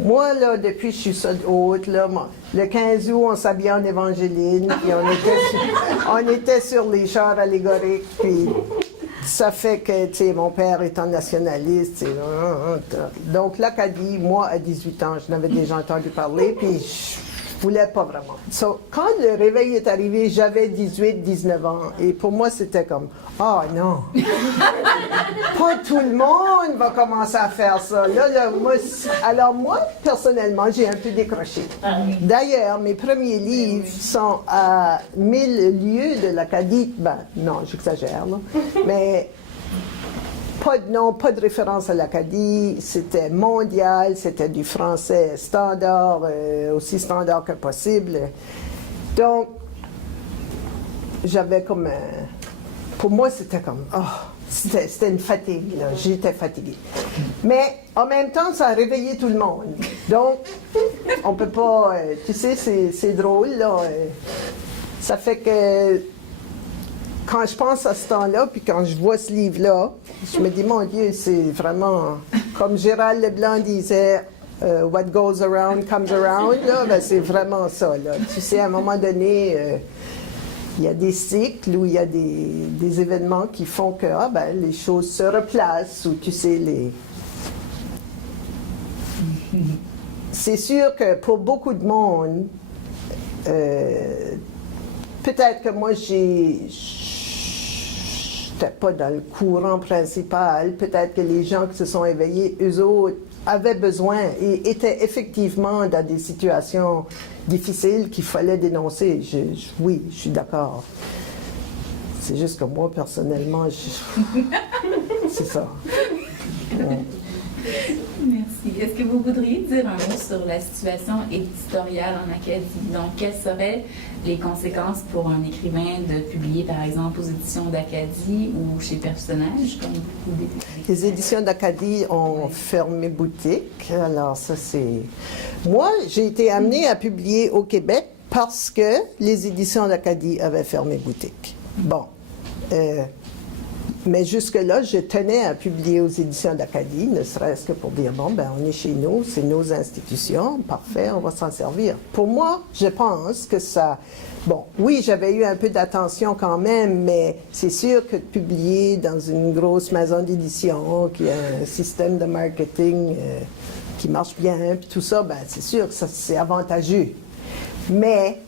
moi, là, depuis que je suis ça haute, là, le 15 août, on s'habillait en évangéline, puis on était sur les chars allégoriques, puis ça fait que, tu sais, mon père étant nationaliste, donc l'Acadie, moi, à 18 ans, je n'avais déjà entendu parler, puis je voulais pas vraiment. So, quand le réveil est arrivé, j'avais 18, 19 ans. Et pour moi, c'était comme, ah non, pas tout le monde va commencer à faire ça. Là, alors moi, personnellement, j'ai un peu décroché. D'ailleurs, mes premiers livres sont à 1000 lieues de l'Acadie. Ben, non, j'exagère, là. Mais pas de nom, pas de référence à l'Acadie, c'était mondial, c'était du français standard, aussi standard que possible. Donc, j'avais comme pour moi, c'était comme, c'était une fatigue, là. J'étais fatiguée. Mais en même temps, ça a réveillé tout le monde. Donc, on peut pas, tu sais, c'est drôle, là. Ça fait que quand je pense à ce temps-là, puis quand je vois ce livre-là, je me dis, mon Dieu, c'est vraiment, comme Gérald Leblanc disait, what goes around comes around, là, ben, c'est vraiment ça, là. Tu sais, à un moment donné, il y a des cycles où il y a des événements qui font que, les choses se replacent, ou tu sais, C'est sûr que pour beaucoup de monde, peut-être que moi, j'étais pas dans le courant principal. Peut-être que les gens qui se sont éveillés, eux autres, avaient besoin et étaient effectivement dans des situations difficiles qu'il fallait dénoncer. Oui, je suis d'accord. C'est juste que moi, personnellement, c'est ça. Ouais. Merci. Est-ce que vous voudriez dire un mot sur la situation éditoriale en Acadie? Donc, quelles seraient les conséquences pour un écrivain de publier, par exemple, aux éditions d'Acadie ou chez Personnages, comme beaucoup d'écrivains? Les éditions d'Acadie ont fermé boutique. Alors, ça, c'est... Moi, j'ai été amenée à publier au Québec parce que les éditions d'Acadie avaient fermé boutique. Bon. Mais jusque-là, je tenais à publier aux éditions d'Acadie, ne serait-ce que pour dire, bon, ben, on est chez nous, c'est nos institutions, parfait, on va s'en servir. Pour moi, je pense que ça... Bon, oui, j'avais eu un peu d'attention quand même, mais c'est sûr que de publier dans une grosse maison d'édition, qui a un système de marketing qui marche bien, puis tout ça, ben, c'est sûr que ça, c'est avantageux. Mais...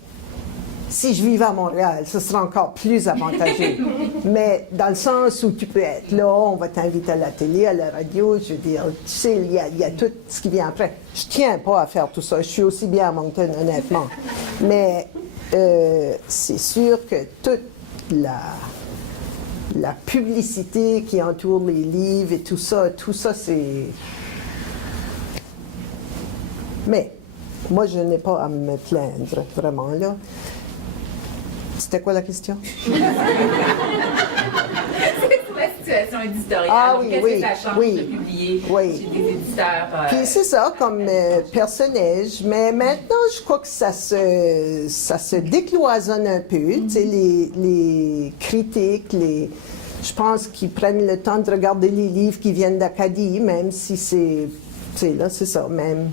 si je vivais à Montréal, ce serait encore plus avantageux. Mais dans le sens où tu peux être là, on va t'inviter à la télé, à la radio, je veux dire, tu sais, il y a tout ce qui vient après. Je tiens pas à faire tout ça. Je suis aussi bien à Moncton, honnêtement. Mais c'est sûr que toute la publicité qui entoure les livres et tout ça, c'est... Mais moi, je n'ai pas à me plaindre, vraiment, là. C'était quoi la question? C'est sur la situation éditoriale. Ah donc, oui, qu'est-ce que ça change de publier chez des éditeurs? Puis c'est ça, comme personnage. Mais maintenant, je crois que ça se décloisonne un peu. Tu sais, les critiques, je pense qu'ils prennent le temps de regarder les livres qui viennent d'Acadie, même si c'est ça, même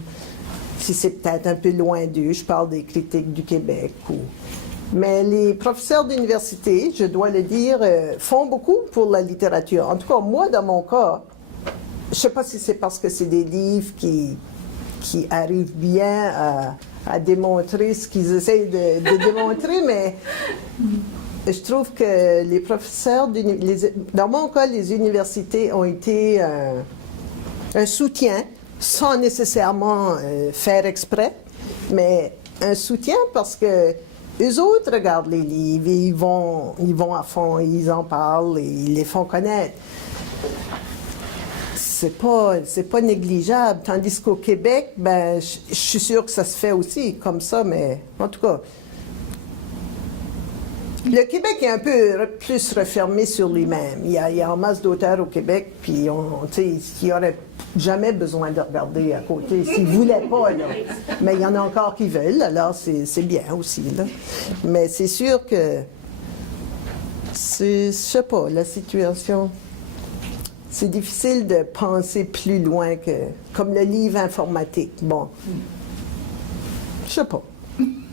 si c'est peut-être un peu loin d'eux. Je parle des critiques du Québec. Mais les professeurs d'université, je dois le dire, font beaucoup pour la littérature. En tout cas, moi, dans mon cas, je ne sais pas si c'est parce que c'est des livres qui arrivent bien à démontrer ce qu'ils essayent de démontrer, mais je trouve que les professeurs, dans mon cas, les universités ont été un soutien, sans nécessairement faire exprès, mais un soutien parce que eux autres regardent les livres et ils vont à fond, ils en parlent et ils les font connaître. C'est pas négligeable. Tandis qu'au Québec, ben, je suis sûre que ça se fait aussi comme ça, mais en tout cas, le Québec est un peu plus refermé sur lui-même. Il y a en masse d'auteurs au Québec, puis qui n'auraient jamais besoin de regarder à côté, s'ils ne voulaient pas, là. Mais il y en a encore qui veulent, alors c'est bien aussi, là. Mais c'est sûr que, je sais pas, la situation... C'est difficile de penser plus loin que... Comme le livre informatique. Bon. Je sais pas.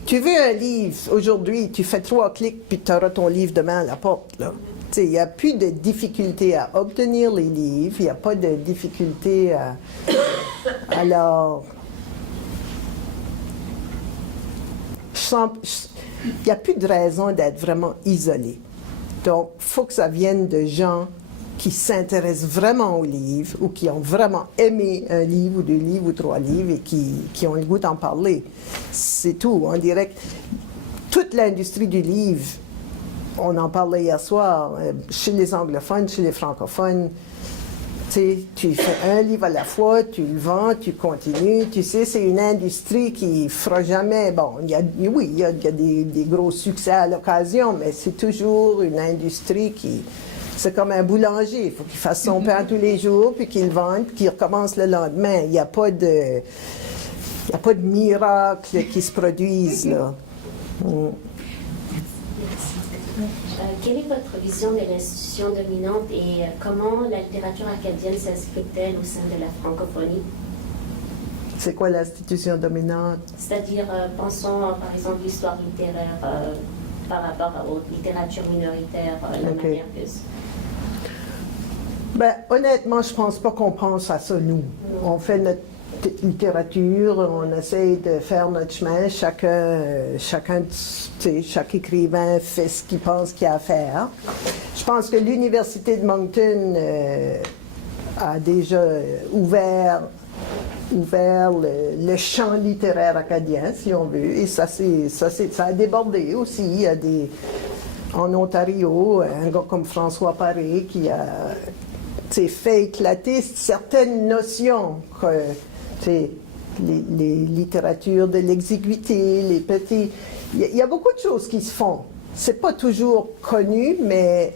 Tu veux un livre aujourd'hui, tu fais 3 clics, puis tu auras ton livre demain à la porte, là. Tu sais, il n'y a plus de difficulté à obtenir les livres, il n'y a pas de difficulté à... Alors... Il n'y a plus de raison d'être vraiment isolé. Donc, il faut que ça vienne de gens qui s'intéressent vraiment aux livres ou qui ont vraiment aimé un livre ou 2 livres ou 3 livres et qui ont le goût d'en parler. C'est tout. On dirait que toute l'industrie du livre, on en parlait hier soir, chez les anglophones, chez les francophones, tu sais, tu fais un livre à la fois, tu le vends, tu continues. Tu sais, c'est une industrie qui ne fera jamais... Bon, il y a des gros succès à l'occasion, mais c'est toujours une industrie qui... C'est comme un boulanger. Il faut qu'il fasse son pain tous les jours, puis qu'il le vende, puis qu'il recommence le lendemain. Il n'y a pas de miracle qui se produisent, là. Quelle est votre vision de l'institution dominante et comment la littérature acadienne s'inscrit-elle au sein de la francophonie? C'est quoi l'institution dominante? C'est-à-dire, pensons par exemple l'histoire littéraire par rapport aux littératures minoritaires, la manière que... Ben, honnêtement, je pense pas qu'on pense à ça, nous. On fait notre littérature, on essaye de faire notre chemin, chaque écrivain fait ce qu'il pense qu'il a à faire. Je pense que l'Université de Moncton a déjà ouvert le champ littéraire acadien, si on veut, et ça a débordé aussi. Il y a en Ontario, un gars comme François Paré qui a fait éclater certaines notions, les littératures de l'exiguïté, les petits... Il y a beaucoup de choses qui se font. C'est pas toujours connu, mais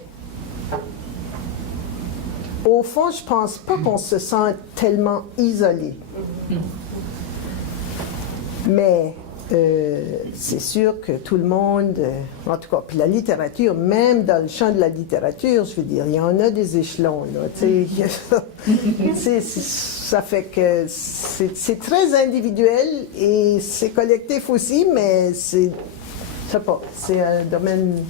au fond, je pense pas qu'on se sent tellement isolé. Mais c'est sûr que tout le monde, en tout cas, puis la littérature, même dans le champ de la littérature, je veux dire, il y en a des échelons, là, ça fait que c'est très individuel et c'est collectif aussi, mais je sais pas, c'est un domaine...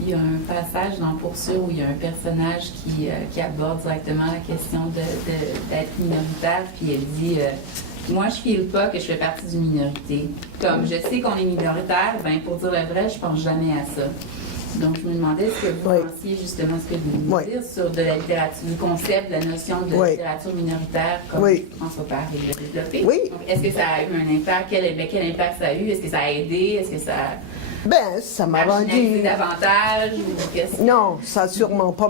Il y a un passage dans Pour sûr où il y a un personnage qui aborde directement la question d'être minoritaire, puis elle dit moi, je file pas que je fais partie d'une minorité. Comme je sais qu'on est minoritaire, ben pour dire le vrai, je pense jamais à ça. Donc, je me demandais ce que vous pensiez justement, ce que vous voulez dire sur de la littérature, du concept, de la notion de littérature minoritaire, comme François Paré l'a développé. Oui. Donc, est-ce que ça a eu un impact? Quel impact ça a eu? Est-ce que ça a aidé? Est-ce que ça a... Ben, ça m'a rendu... davantage? Non, ça n'a sûrement pas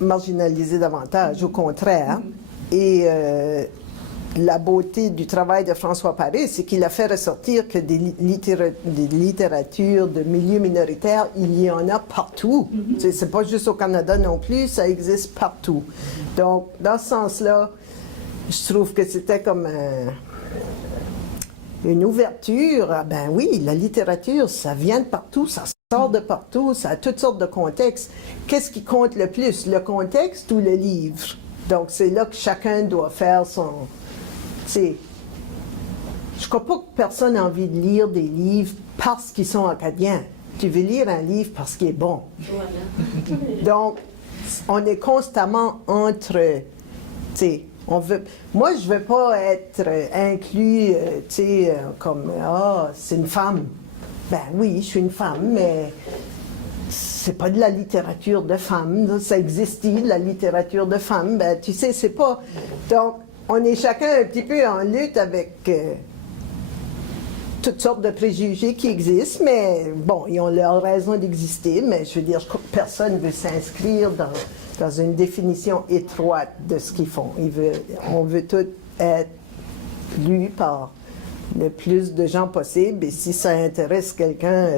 marginalisé davantage, au contraire. Et la beauté du travail de François Paré, c'est qu'il a fait ressortir que des littératures de milieux minoritaires, il y en a partout. C'est pas juste au Canada non plus, ça existe partout. Donc, dans ce sens-là, je trouve que c'était comme une ouverture, ah ben oui, la littérature, ça vient de partout, ça sort de partout, ça a toutes sortes de contextes. Qu'est-ce qui compte le plus, le contexte ou le livre? Donc, c'est là que chacun doit faire son... Je crois pas que personne a envie de lire des livres parce qu'ils sont acadiens. Tu veux lire un livre parce qu'il est bon. Voilà. Donc, on est constamment entre... moi, je veux pas être inclus, comme « Ah, c'est une femme ». Ben oui, je suis une femme, mais c'est pas de la littérature de femmes. Ça existait, de la littérature de femmes. Ben, tu sais, c'est pas... Donc, on est chacun un petit peu en lutte avec toutes sortes de préjugés qui existent, mais bon, ils ont leur raison d'exister, mais je veux dire, personne ne veut s'inscrire dans une définition étroite de ce qu'ils font. On veut tout être lu par le plus de gens possible, et si ça intéresse quelqu'un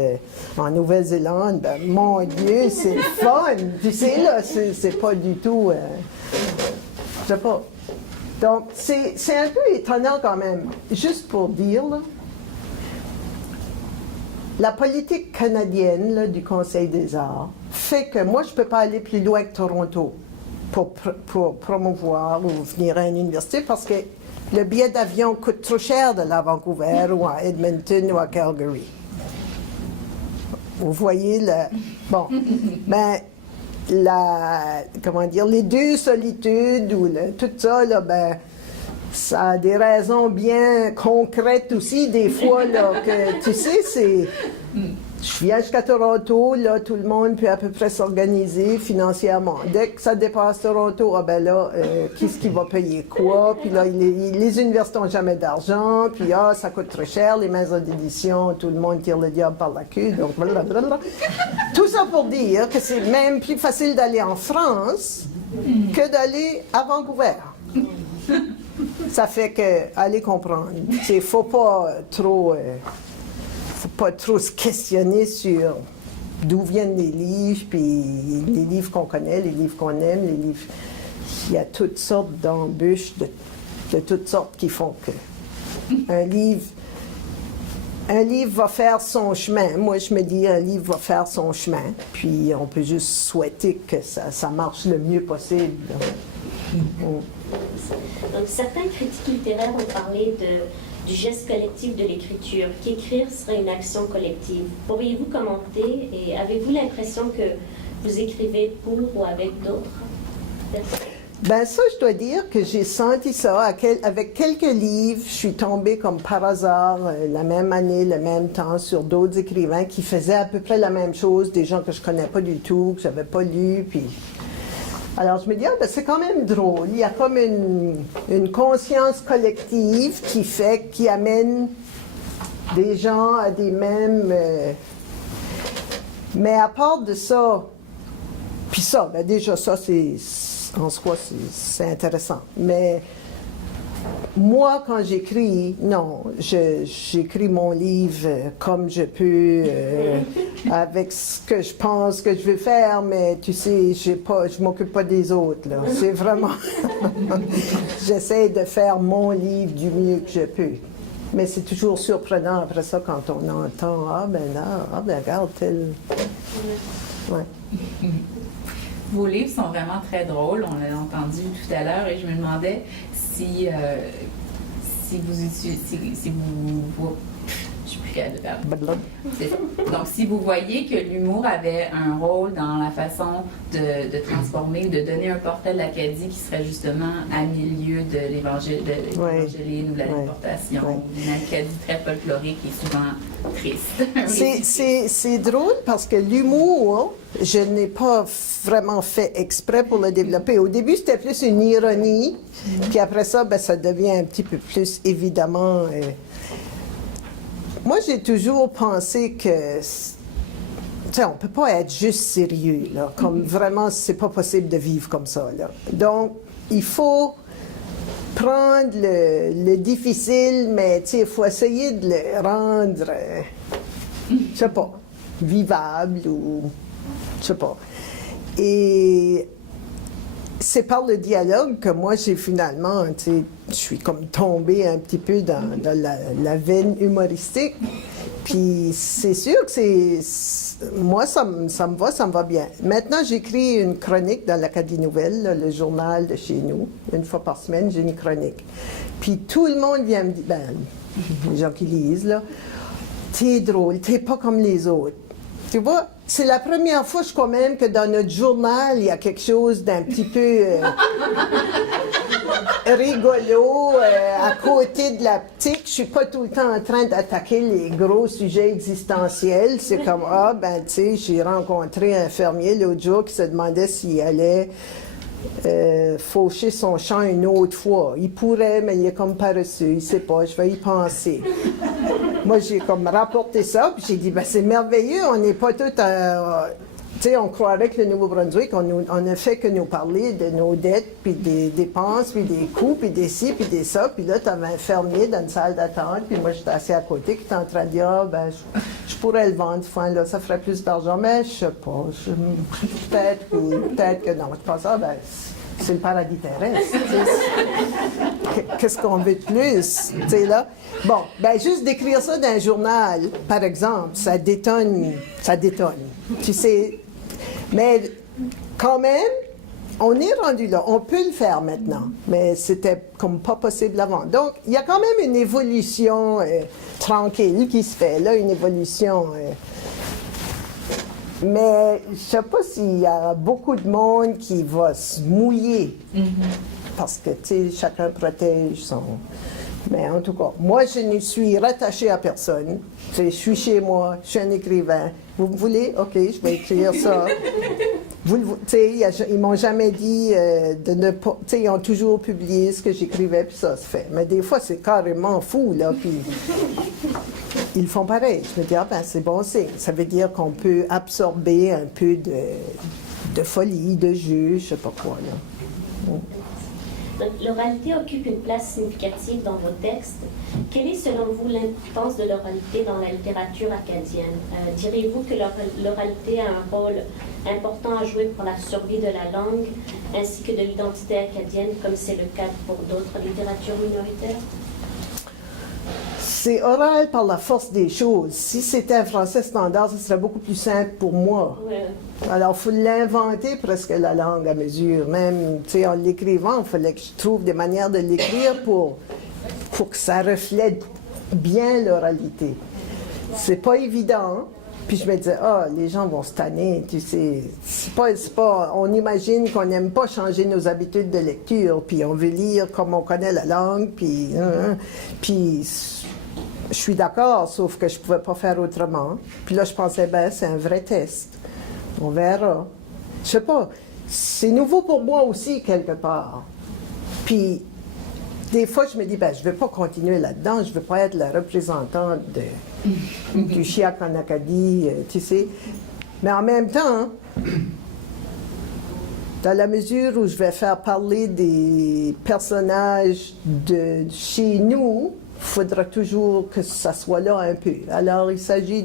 en Nouvelle-Zélande, ben, mon Dieu, c'est le fun! Tu sais, là, c'est pas du tout... je sais pas. Donc, c'est un peu étonnant quand même. Juste pour dire, là, la politique canadienne là, du Conseil des arts fait que moi, je ne peux pas aller plus loin que Toronto pour promouvoir ou venir à une université parce que le billet d'avion coûte trop cher d'aller à Vancouver ou à Edmonton ou à Calgary. Vous voyez le... Bon, ben, comment dire, les deux solitudes ou tout ça, là, ben, ça a des raisons bien concrètes aussi, des fois, là, que, tu sais, c'est... Je viens jusqu'à Toronto, là, tout le monde peut à peu près s'organiser financièrement. Dès que ça dépasse Toronto, ah ben là, qu'est-ce qui va payer quoi? Puis là, les universités n'ont jamais d'argent, puis ça coûte trop cher, les maisons d'édition, tout le monde tire le diable par la queue, donc blablabla. Tout ça pour dire que c'est même plus facile d'aller en France que d'aller à Vancouver. Ça fait que, allez comprendre, il faut pas trop se questionner sur d'où viennent les livres, puis les livres qu'on connaît, les livres qu'on aime, les livres... Il y a toutes sortes d'embûches de toutes sortes qui font que un livre va faire son chemin. Moi, je me dis, un livre va faire son chemin, puis on peut juste souhaiter que ça marche le mieux possible. Donc, certains critiques littéraires ont parlé du geste collectif de l'écriture, qu'écrire serait une action collective. Pourriez-vous commenter et avez-vous l'impression que vous écrivez pour ou avec d'autres? Ben ça, je dois dire que j'ai senti ça. Avec quelques livres, je suis tombée comme par hasard, la même année, le même temps, sur d'autres écrivains qui faisaient à peu près la même chose, des gens que je connais pas du tout, que j'avais pas lu, puis... Alors, je me dis, ben, c'est quand même drôle. Il y a comme une conscience collective qui amène des gens à des mêmes... Mais à part de ça, puis ça, ben déjà ça, en soi, c'est intéressant. Mais moi, quand j'écris, non, j'écris mon livre comme je peux, avec ce que je pense que je veux faire, mais tu sais, je m'occupe pas des autres, là. C'est vraiment... J'essaie de faire mon livre du mieux que je peux. Mais c'est toujours surprenant après ça quand on entend « Ah, ben regarde, tel... » Ouais. Vos livres sont vraiment très drôles, on l'a entendu tout à l'heure, et je me demandais si vous je suis plus capable de faire. Donc, si vous voyez que l'humour avait un rôle dans la façon de transformer, de donner un portrait de l'Acadie qui serait justement à milieu de l'évangéline ou de la déportation, ou d'une Acadie très folklorique et souvent triste. C'est drôle parce que l'humour, je n'ai pas vraiment fait exprès pour le développer. Au début, c'était plus une ironie, puis après ça, ben, ça devient un petit peu plus évidemment... Moi, j'ai toujours pensé que, tu sais, on ne peut pas être juste sérieux, là, comme vraiment, c'est pas possible de vivre comme ça, là. Donc, il faut prendre le difficile, mais, tu sais, il faut essayer de le rendre, je sais pas, vivable ou, je sais pas. Et c'est par le dialogue que moi, j'ai finalement, tu sais, je suis comme tombée un petit peu dans la veine humoristique. Puis c'est sûr que moi, ça me va bien. Maintenant, j'écris une chronique dans l'Acadie Nouvelle, là, le journal de chez nous. Une fois par semaine, j'ai une chronique. Puis tout le monde vient me dire, ben, les gens qui lisent, là, t'es drôle, t'es pas comme les autres. Tu vois, c'est la première fois, je crois même, que dans notre journal, il y a quelque chose d'un petit peu rigolo à côté de la petite. Je suis pas tout le temps en train d'attaquer les gros sujets existentiels. C'est comme, ah, ben, tu sais, j'ai rencontré un fermier l'autre jour qui se demandait s'il allait faucher son champ une autre fois. Il pourrait, mais il est comme paresseux. Il sait pas, je vais y penser. Moi, j'ai comme rapporté ça, puis j'ai dit, ben c'est merveilleux, on n'est pas tout tu sais, on croirait que le Nouveau-Brunswick, on ne fait que nous parler de nos dettes, puis des dépenses, puis des coûts, puis des ci, puis des ça, puis là, tu avais un fermier dans une salle d'attente, puis moi, j'étais assis à côté, qui était en train de dire, ah, ben, je pourrais le vendre, là, ça ferait plus d'argent, mais je sais pas, peut-être que non. Je pense, ah, ben, c'est le paradis terrestre. Qu'est-ce qu'on veut de plus? Tu sais, là. Bon, ben juste d'écrire ça dans un journal, par exemple, ça détonne. Tu sais, mais quand même, on est rendu là. On peut le faire maintenant, mais c'était comme pas possible avant. Donc, il y a quand même une évolution tranquille qui se fait, là, une évolution... mais je ne sais pas s'il y a beaucoup de monde qui va se mouiller. Parce que, tu sais, chacun protège son... Mais en tout cas, moi, je ne suis rattachée à personne. Tu sais, je suis chez moi, je suis un écrivain. Vous me voulez? OK, je vais écrire ça. Tu sais, ils m'ont jamais dit de ne pas... Tu sais, ils ont toujours publié ce que j'écrivais, puis ça se fait. Mais des fois, c'est carrément fou, là, puis... Ils font pareil. Je me dis, ah ben c'est bon signe. Ça veut dire qu'on peut absorber un peu de folie, de jeu, je sais pas quoi, là. Donc, l'oralité occupe une place significative dans vos textes. Quelle est, selon vous, l'importance de l'oralité dans la littérature acadienne? Direz-vous que l'oralité a un rôle important à jouer pour la survie de la langue ainsi que de l'identité acadienne, comme c'est le cas pour d'autres littératures minoritaires? C'est oral par la force des choses. Si c'était un français standard, ce serait beaucoup plus simple pour moi. Ouais. Alors, il faut l'inventer presque la langue à mesure. Même, tu sais, en l'écrivant, il fallait que je trouve des manières de l'écrire pour que ça reflète bien l'oralité. C'est pas évident. Puis je me disais, ah, les gens vont se tanner, tu sais. C'est pas, on imagine qu'on n'aime pas changer nos habitudes de lecture, puis on veut lire comme on connaît la langue, puis je suis d'accord, sauf que je ne pouvais pas faire autrement. Puis là, je pensais, ben, c'est un vrai test. On verra. Je sais pas, c'est nouveau pour moi aussi, quelque part. Puis, des fois, je me dis, ben, je ne vais pas continuer là-dedans, je ne veux pas être la représentante du Chiac en Acadie, tu sais. Mais en même temps, dans la mesure où je vais faire parler des personnages de chez nous, il faudra toujours que ça soit là un peu. Alors, il s'agit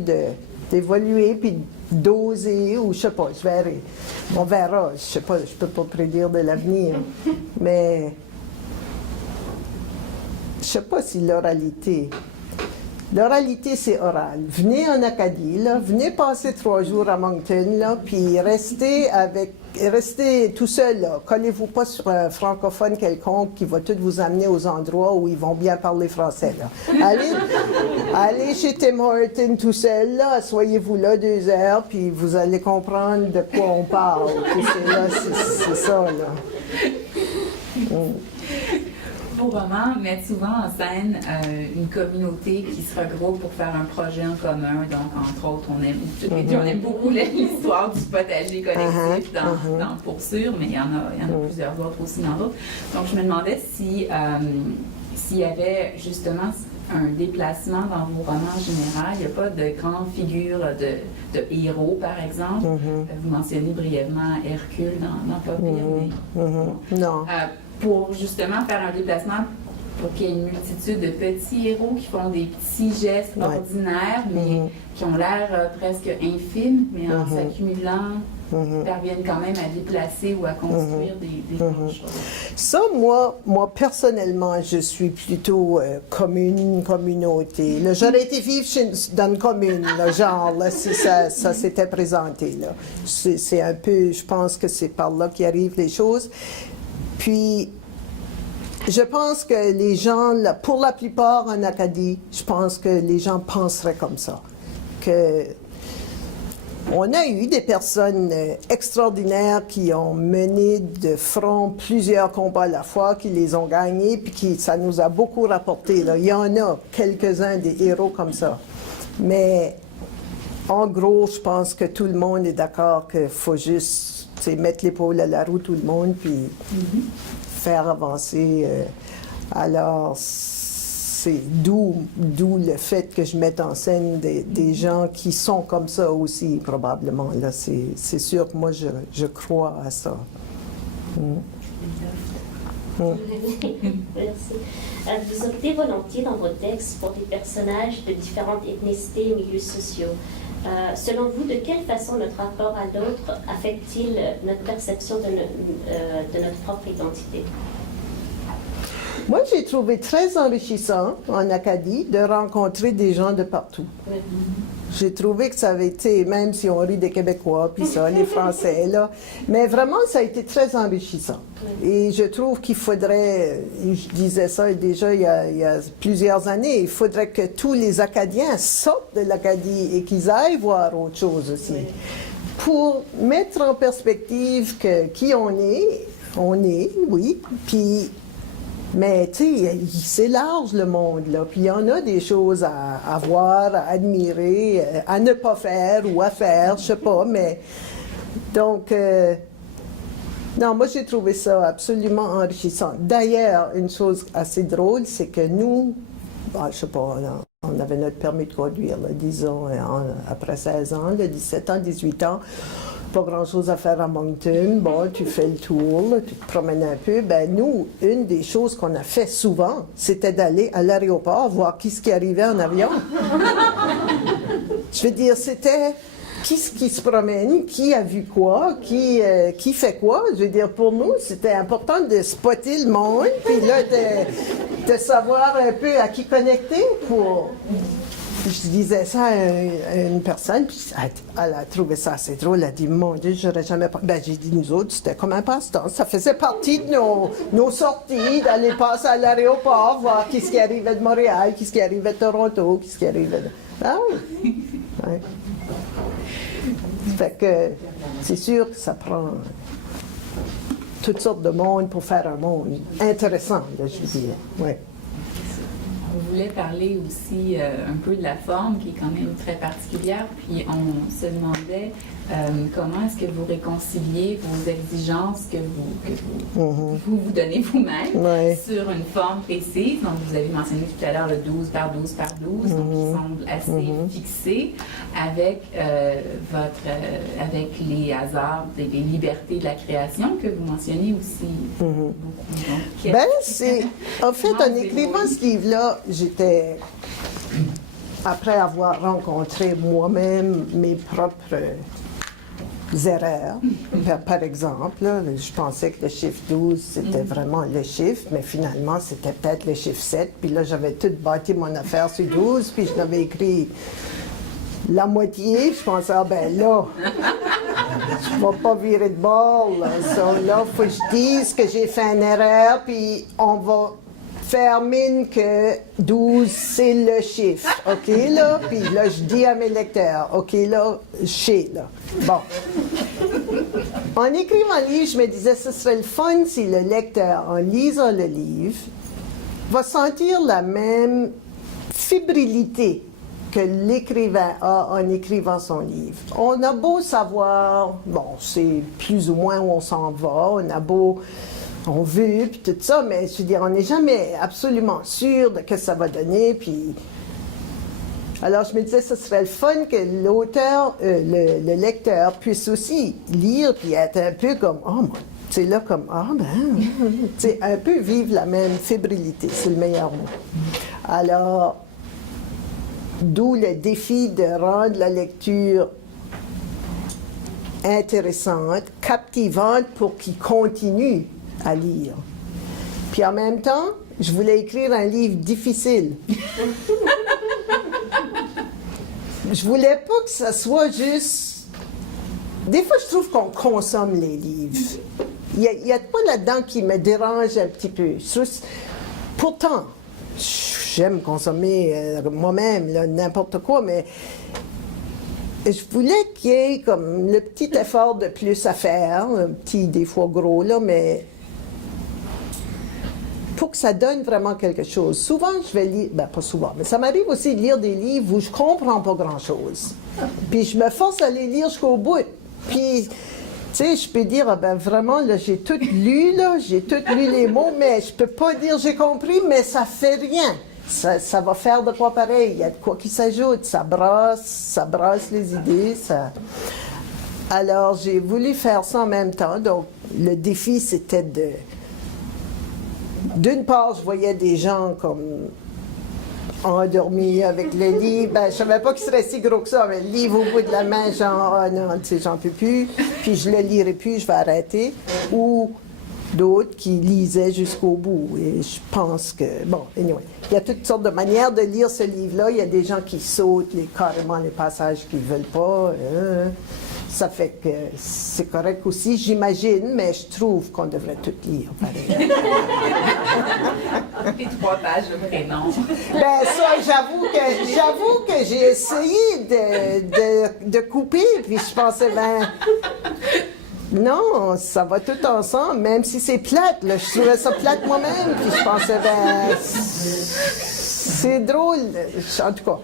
d'évoluer puis d'oser, ou je sais pas, on verra. Je sais pas, je peux pas prédire de l'avenir. Mais je sais pas si l'oralité, c'est oral. Venez en Acadie, là, venez passer 3 jours à Moncton, là, puis restez tout seul, là. Collez-vous pas sur un francophone quelconque qui va tout vous amener aux endroits où ils vont bien parler français, là. Allez chez Tim Hortons tout seul, là, asseyez-vous là 2 heures, puis vous allez comprendre de quoi on parle. C'est ça, là. Vos romans mettent souvent en scène une communauté qui se regroupe pour faire un projet en commun. Donc, entre autres, on aime beaucoup l'histoire du potager collectif dans Pour sûr, mais il y en a plusieurs autres aussi dans d'autres. Donc, je me demandais s'il y avait justement un déplacement dans vos romans en général. Il n'y a pas de grandes figures de héros, par exemple. Vous mentionnez brièvement Hercule dans Pas pire, mais... Non. Pour justement faire un déplacement pour qu'il y ait une multitude de petits héros qui font des petits gestes ordinaires, mais qui ont l'air presque infimes, mais en s'accumulant, parviennent quand même à déplacer ou à construire des grandes choses. Ça, moi, personnellement, je suis plutôt communauté. Là, j'aurais été vivre dans une commune, là, genre, là, si ça s'était présenté. Là. C'est un peu, je pense que c'est par là qu'arrivent les choses. Puis, je pense que les gens, là, pour la plupart en Acadie, je pense que les gens penseraient comme ça. On a eu des personnes extraordinaires qui ont mené de front plusieurs combats à la fois, qui les ont gagnés, puis ça nous a beaucoup rapporté. Là. Il y en a quelques-uns des héros comme ça. Mais en gros, je pense que tout le monde est d'accord qu'il faut juste mettre l'épaule à la roue, tout le monde, puis faire avancer. Alors, c'est d'où le fait que je mette en scène des gens qui sont comme ça aussi, probablement. Là, c'est sûr que moi, je crois à ça. Merci. Vous optez volontiers dans vos textes pour des personnages de différentes ethnicités et milieux sociaux. Selon vous, de quelle façon notre rapport à l'autre affecte-t-il notre perception de notre propre identité? Moi, j'ai trouvé très enrichissant en Acadie de rencontrer des gens de partout. Oui. J'ai trouvé que ça avait été, même si on rit des Québécois, puis ça, les Français, là, mais vraiment, ça a été très enrichissant. Et je trouve qu'il faudrait, je disais ça déjà il y a plusieurs années, il faudrait que tous les Acadiens sortent de l'Acadie et qu'ils aillent voir autre chose aussi. Oui. Pour mettre en perspective que qui on est, oui, puis... Mais, tu sais, c'est large le monde, là. Puis il y en a des choses à voir, à admirer, à ne pas faire ou à faire, je sais pas, mais... Donc, non, moi, j'ai trouvé ça absolument enrichissant. D'ailleurs, une chose assez drôle, c'est que nous, je sais pas, on avait notre permis de conduire, là, disons, après 16 ans, là, 17 ans, 18 ans. Pas grand-chose à faire à Moncton. Bon, tu fais le tour, là, tu te promènes un peu. Ben nous, une des choses qu'on a fait souvent, c'était d'aller à l'aéroport voir qui arrivait en avion. Je veux dire, c'était qui se promène, qui a vu quoi, qui fait quoi. Je veux dire, pour nous, c'était important de spotter le monde, puis là, de savoir un peu à qui connecter pour... Je disais ça à une personne, puis elle a trouvé ça assez drôle. Elle a dit, mon Dieu, j'aurais jamais... Ben, j'ai dit, nous autres, c'était comme un passe-temps. Ça faisait partie de nos sorties, d'aller passer à l'aéroport, voir qui arrivait de Montréal, qui arrivait de Toronto, qui arrivait de... Ah oui! Ouais. Fait que c'est sûr que ça prend toutes sortes de monde pour faire un monde intéressant, là, je veux dire. Ouais. On voulait parler aussi un peu de la forme qui est quand même très particulière, puis on se demandait comment est-ce que vous réconciliez vos exigences que vous donnez vous-même sur une forme précise. Donc, vous avez mentionné tout à l'heure le 12 par 12 par 12, donc qui semble assez fixé, avec, avec les hasards, les libertés de la création que vous mentionnez aussi beaucoup. Donc, en fait, en écrivant ce livre-là, j'étais, après avoir rencontré moi-même mes propres erreurs, par exemple, là, je pensais que le chiffre 12, c'était vraiment le chiffre, mais finalement, c'était peut-être le chiffre 7, puis là, j'avais tout bâti mon affaire sur 12, puis je l'avais écrit la moitié, je pensais, ah ben là, je ne vais pas virer de bord, là, il faut que je dise que j'ai fait une erreur, puis on va faire mine que 12, c'est le chiffre, OK, là? Puis là, je dis à mes lecteurs, OK, là, je sais, là. Bon. En écrivant le livre, je me disais, ce serait le fun si le lecteur, en lisant le livre, va sentir la même fébrilité que l'écrivain a en écrivant son livre. On a beau savoir, bon, c'est plus ou moins où on s'en va, on veut, puis tout ça, mais je veux dire, on n'est jamais absolument sûr de ce que ça va donner, puis... Alors, je me disais, ce serait le fun que l'auteur, le lecteur, puisse aussi lire, puis être un peu comme, oh, c'est là comme, ah ben, tu sais, un peu vivre la même fébrilité, c'est le meilleur mot. Alors, d'où le défi de rendre la lecture intéressante, captivante pour qu'ils continuent à lire. Puis en même temps, je voulais écrire un livre difficile. Je voulais pas que ça soit juste... Des fois, je trouve qu'on consomme les livres. Il y a pas là-dedans qui me dérange un petit peu. Pourtant, j'aime consommer moi-même n'importe quoi, mais je voulais qu'il y ait comme le petit effort de plus à faire, un petit des fois gros là, mais pour que ça donne vraiment quelque chose. Souvent, je vais lire, ben pas souvent, mais ça m'arrive aussi de lire des livres où je comprends pas grand-chose. Puis je me force à les lire jusqu'au bout. Puis, tu sais, je peux dire, ah ben vraiment, là, j'ai tout lu les mots, mais je peux pas dire j'ai compris, mais ça fait rien. Ça va faire de quoi pareil. Il y a de quoi qui s'ajoute. Ça brasse les idées. Alors, j'ai voulu faire ça en même temps. Donc, le défi, c'était de... D'une part, je voyais des gens comme endormis avec le livre. Ben, je savais pas qu'il serait si gros que ça, mais le livre au bout de la main, genre, ah non, tu sais, j'en peux plus. Puis je le lirai plus, je vais arrêter. Ou d'autres qui lisaient jusqu'au bout. Et je pense que, bon, anyway, il y a toutes sortes de manières de lire ce livre-là. Il y a des gens qui sautent carrément les passages qu'ils ne veulent pas. Ça fait que c'est correct aussi, j'imagine, mais je trouve qu'on devrait tout lire, pareil. Et 3 pages de prénom. Ben ça, j'avoue que j'ai essayé de couper, puis je pensais, ben... Non, ça va tout ensemble, même si c'est plate, là, je trouvais ça plate moi-même, puis je pensais, ben, c'est drôle, en tout cas.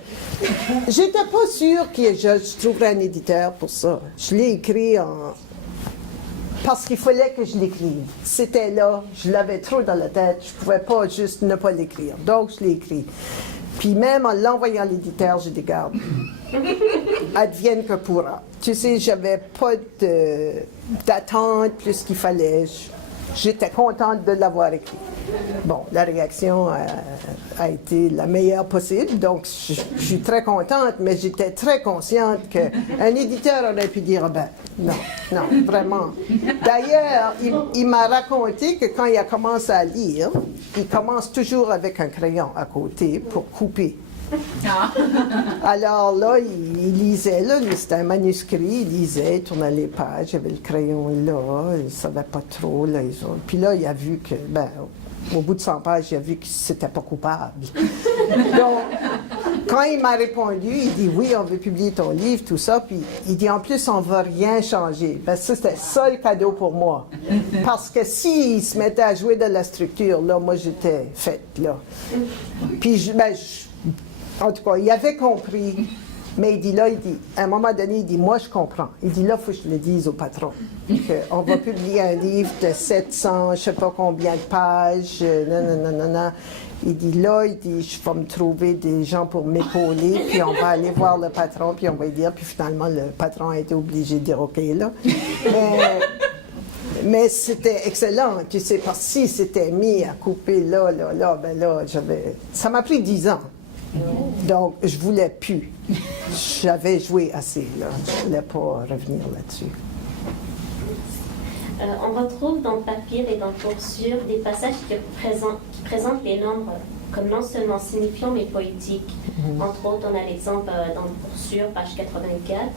J'étais pas sûre que je trouverais un éditeur pour ça. Je l'ai écrit parce qu'il fallait que je l'écrive. C'était là, je l'avais trop dans la tête, je pouvais pas juste ne pas l'écrire. Donc, je l'ai écrit. Puis même en l'envoyant à l'éditeur, j'ai dit, garde, advienne que pourra. Tu sais, j'avais pas d'attente plus qu'il fallait. J'étais contente de l'avoir écrit. Bon, la réaction a été la meilleure possible, donc je suis très contente, mais j'étais très consciente qu'un éditeur aurait pu dire, ben, non, vraiment. D'ailleurs, il m'a raconté que quand il a commencé à lire, il commence toujours avec un crayon à côté pour couper. Alors là, il lisait, là, c'était un manuscrit, il lisait, il tournait les pages, il avait le crayon là, il ne savait pas trop. Là, puis là, il a vu que, ben, au bout de 100 pages, il a vu que c'était pas coupable. Donc, quand il m'a répondu, il dit, oui, on veut publier ton livre, tout ça, puis il dit, en plus, on ne va rien changer. Ben, ça, c'était ça le cadeau pour moi. Parce que s'il se mettait à jouer de la structure, là, moi, j'étais faite, là. Puis, en tout cas, il avait compris, mais il dit, à un moment donné, il dit, moi, je comprends. Il dit, là, il faut que je le dise au patron. On va publier un livre de 700, je ne sais pas combien de pages, non. Il dit, là, je vais me trouver des gens pour m'épauler, puis on va aller voir le patron, puis on va lui dire, puis finalement, le patron a été obligé de dire, OK, là. Mais c'était excellent, tu sais, parce que si c'était mis à couper là, ben là, ça m'a pris 10 ans. Donc, je voulais plus. J'avais joué assez, là. Je voulais pas revenir là-dessus. On retrouve dans Papyr et dans Poursuivre des passages qui présentent les nombres comme non seulement signifiants mais poétiques. Entre autres, on a l'exemple dans Poursuivre, page 84,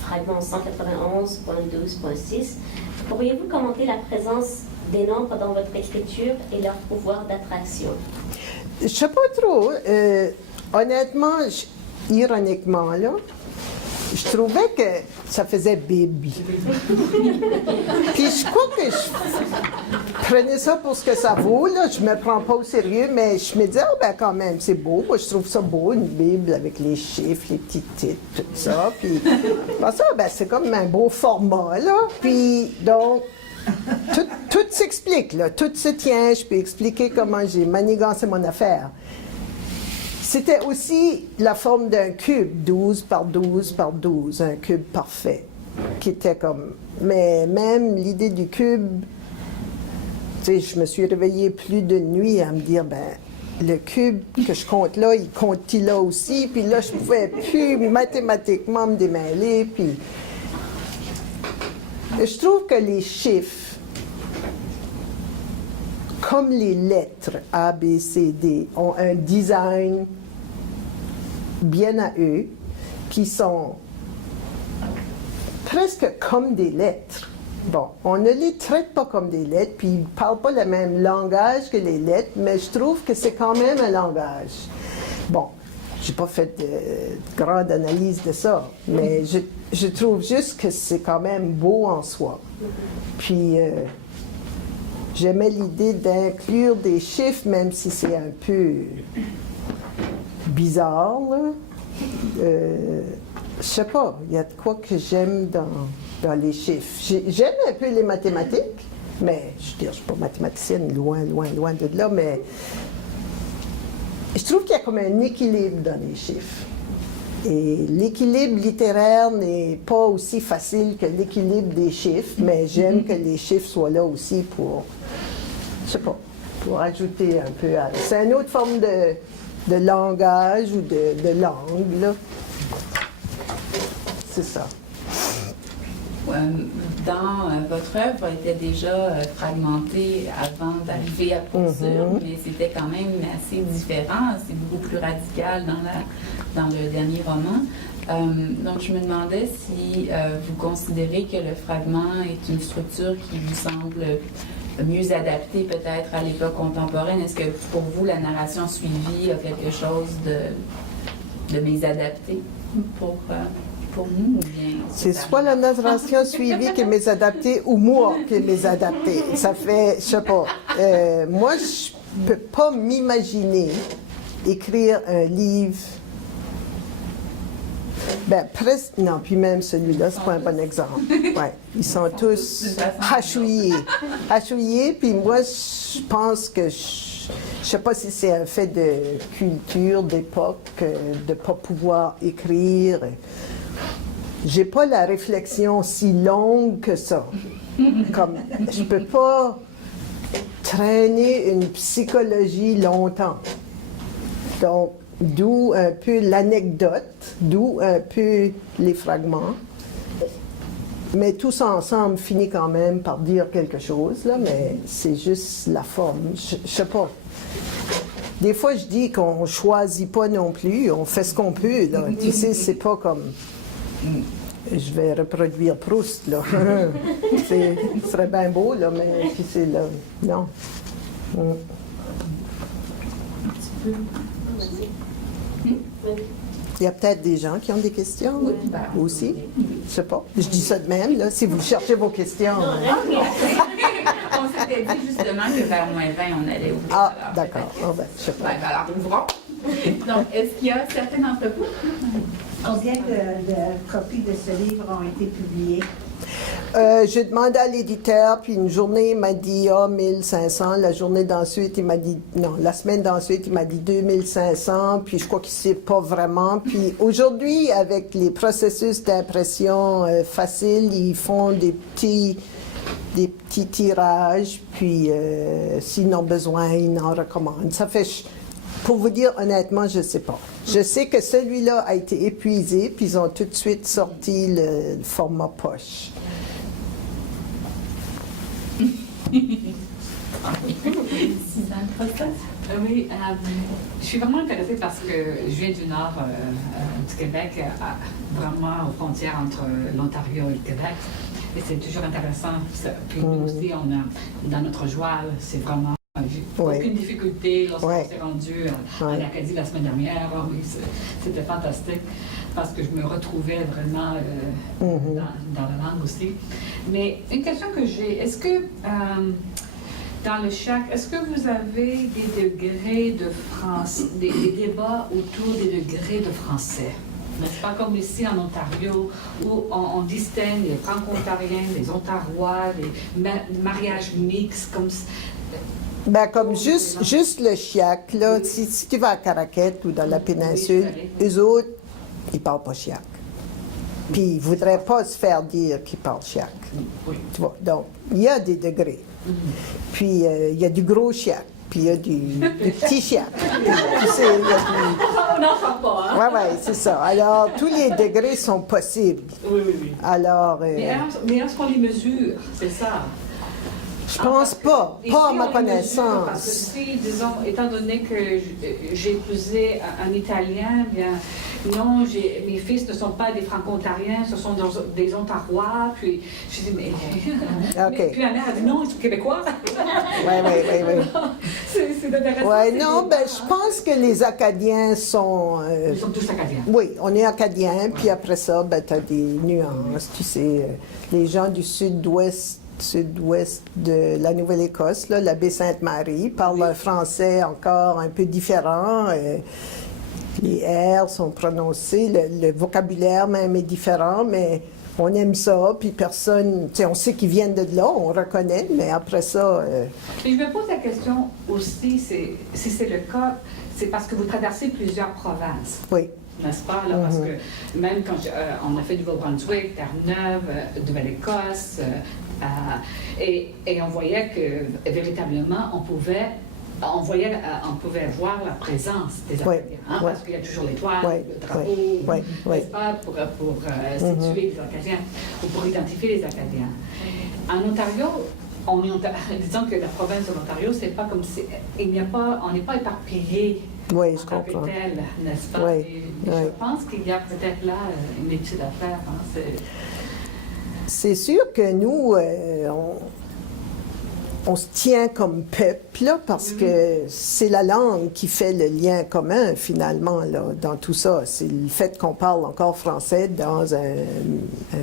fragment 191.12.6. Pourriez-vous commenter la présence des nombres dans votre écriture et leur pouvoir d'attraction? Je sais pas trop. Honnêtement, ironiquement, là, je trouvais que ça faisait Bible. Puis je crois que je prenais ça pour ce que ça vaut, là. Je me prends pas au sérieux, mais je me disais, oh, ben quand même, c'est beau. Moi, je trouve ça beau, une Bible avec les chiffres, les petits titres, tout ça. Puis, ça, ben, c'est comme un beau format, là. Puis, donc, tout s'explique, là. Tout se tient. Je peux expliquer comment j'ai manigancé mon affaire. C'était aussi la forme d'un cube, 12 par 12 par 12, un cube parfait. qui était comme... Mais même l'idée du cube, tu sais, je me suis réveillée plus d'une nuit à me dire, ben, le cube que je compte là, il compte-il là aussi? Puis là, je pouvais plus mathématiquement me démêler, puis... Je trouve que les chiffres, comme les lettres A, B, C, D, ont un design bien à eux, qui sont presque comme des lettres. Bon, on ne les traite pas comme des lettres, puis ils ne parlent pas le même langage que les lettres, mais je trouve que c'est quand même un langage. Bon, je n'ai pas fait de grande analyse de ça, mais je trouve juste que c'est quand même beau en soi. Puis, j'aimais l'idée d'inclure des chiffres, même si c'est un peu bizarre, là. Je sais pas, il y a de quoi que j'aime dans les chiffres. J'aime un peu les mathématiques, mais je veux dire, je ne suis pas mathématicienne, loin de là, mais je trouve qu'il y a comme un équilibre dans les chiffres. Et l'équilibre littéraire n'est pas aussi facile que l'équilibre des chiffres, mais j'aime que les chiffres soient là aussi pour, je sais pas, pour ajouter un peu à... C'est une autre forme de langage ou de langue, là. C'est ça. Dans votre œuvre était déjà fragmentée avant d'arriver à Poursuivre, mais c'était quand même assez différent, c'est beaucoup plus radical dans le dernier roman. Donc je me demandais si vous considérez que le fragment est une structure qui vous semble mieux adaptée peut-être à l'époque contemporaine. Est-ce que pour vous la narration suivie a quelque chose de mésadapté pour nous, ou bien c'est soit la narration suivie qui est mésadaptée ou moi qui est mésadaptée. Ça fait, je sais pas. Moi, je peux pas m'imaginer écrire un livre. Ben, presque. Non, puis même celui-là, c'est pas un bon exemple. Ouais, ils sont tous hachouillés, puis moi, je pense que je sais pas si c'est un fait de culture, d'époque, de pas pouvoir écrire. J'ai pas la réflexion si longue que ça. Comme, je peux pas traîner une psychologie longtemps. Donc, d'où un peu l'anecdote, d'où un peu les fragments. Mais tous ensemble finit quand même par dire quelque chose, là, mais c'est juste la forme. Je sais pas. Des fois, je dis qu'on choisit pas non plus, on fait ce qu'on peut, là. Tu sais, c'est pas comme... Je vais reproduire Proust, là. Ce serait bien beau, là, mais puis c'est là. Non. Il y a peut-être des gens qui ont des questions aussi. Je sais pas. Je dis ça de même, là, si vous cherchez vos questions. On s'était dit justement que vers moins 20, on allait ouvrir. Ah, d'accord. Oh, ben, je sais pas. Ben, alors, ouvrons. Donc, est-ce qu'il y a certains d'entre vous? Combien de copies de ce livre ont été publiées? J'ai demandé à l'éditeur, puis une journée, il m'a dit 1500. La journée d'ensuite, il m'a dit, non, la semaine d'ensuite, il m'a dit 2500, puis je crois qu'il ne sait pas vraiment. Puis aujourd'hui, avec les processus d'impression faciles, ils font des petits tirages, puis s'ils en ont besoin, ils en recommandent. Ça fait, pour vous dire honnêtement, je ne sais pas. Je sais que celui-là a été épuisé, puis ils ont tout de suite sorti le format poche. Oui, je suis vraiment intéressée parce que je viens du nord du Québec, vraiment aux frontières entre l'Ontario et le Québec. Et c'est toujours intéressant. Puis nous aussi, on a, dans notre joie, c'est vraiment... aucune difficulté lorsqu'on s'est rendu en Acadie la semaine dernière. Oh, oui, c'était fantastique parce que je me retrouvais vraiment dans la langue aussi. Mais une question que j'ai, est-ce que dans le CHAC, est-ce que vous avez des degrés de français, des débats autour des degrés de français? N'est-ce pas comme ici en Ontario, où on distingue les franco-ontariens, les ontarois, les mariages mixtes, comme... Ben, comme juste le chiac, là, si tu vas à Caraquette ou dans la péninsule, eux autres, ils parlent pas chiac. Puis ils ne voudraient pas se faire dire qu'ils parlent chiac. Oui. Tu vois? Donc, il y a des degrés. Puis il y a du gros chiac, puis il y a du petit chiac. Tu sais, il y a On n'en sent pas, hein? Oui, c'est ça. Alors, tous les degrés sont possibles. Oui, oui, oui. Alors, Mais est-ce qu'on les mesure? C'est ça. je pense pas. Ici, Pas à on ma les mesure Parce que connaissance. si, disons, étant donné que j'ai épousé un Italien, bien, non, mes fils ne sont pas des Franco-Ontariens, ce sont des Ontarois. Puis, je dis, mais... OK. Puis ma mère a dit, non, ils sont Québécois. Oui. C'est intéressant. Oui, non, ben, je pense que les Acadiens sont... Ils sont tous Acadiens. oui, on est Acadiens, puis après ça, ben, tu as des nuances. Tu sais, les gens du sud-ouest de la Nouvelle-Écosse, là, la baie Sainte-Marie, parlent un français encore un peu différent. Les R sont prononcés, le vocabulaire même est différent, mais on aime ça, puis personne, tu sais, on sait qu'ils viennent de là, on reconnaît, mais après ça... Et je me pose la question aussi, si c'est le cas, c'est parce que vous traversez plusieurs provinces. Oui. N'est-ce pas? Là, parce que même quand on a fait du Nouveau-Brunswick, Terre-Neuve, Nouvelle-Écosse, et on voyait que véritablement on pouvait voir la présence des Acadiens, hein, parce qu'il y a toujours l'étoile, le drapeau, n'est-ce pas, pour situer les Acadiens, ou pour identifier les Acadiens. En Ontario, disons que la province de l'Ontario, c'est pas comme si on n'est pas éparpillé. Oui, je en tant que comprends. tel, n'est-ce pas? Oui, Et oui. je pense qu'il y a peut-être là une étude à faire. Hein, c'est sûr que nous, on se tient comme peuple, là, parce que c'est la langue qui fait le lien commun, finalement, là, dans tout ça. C'est le fait qu'on parle encore français dans un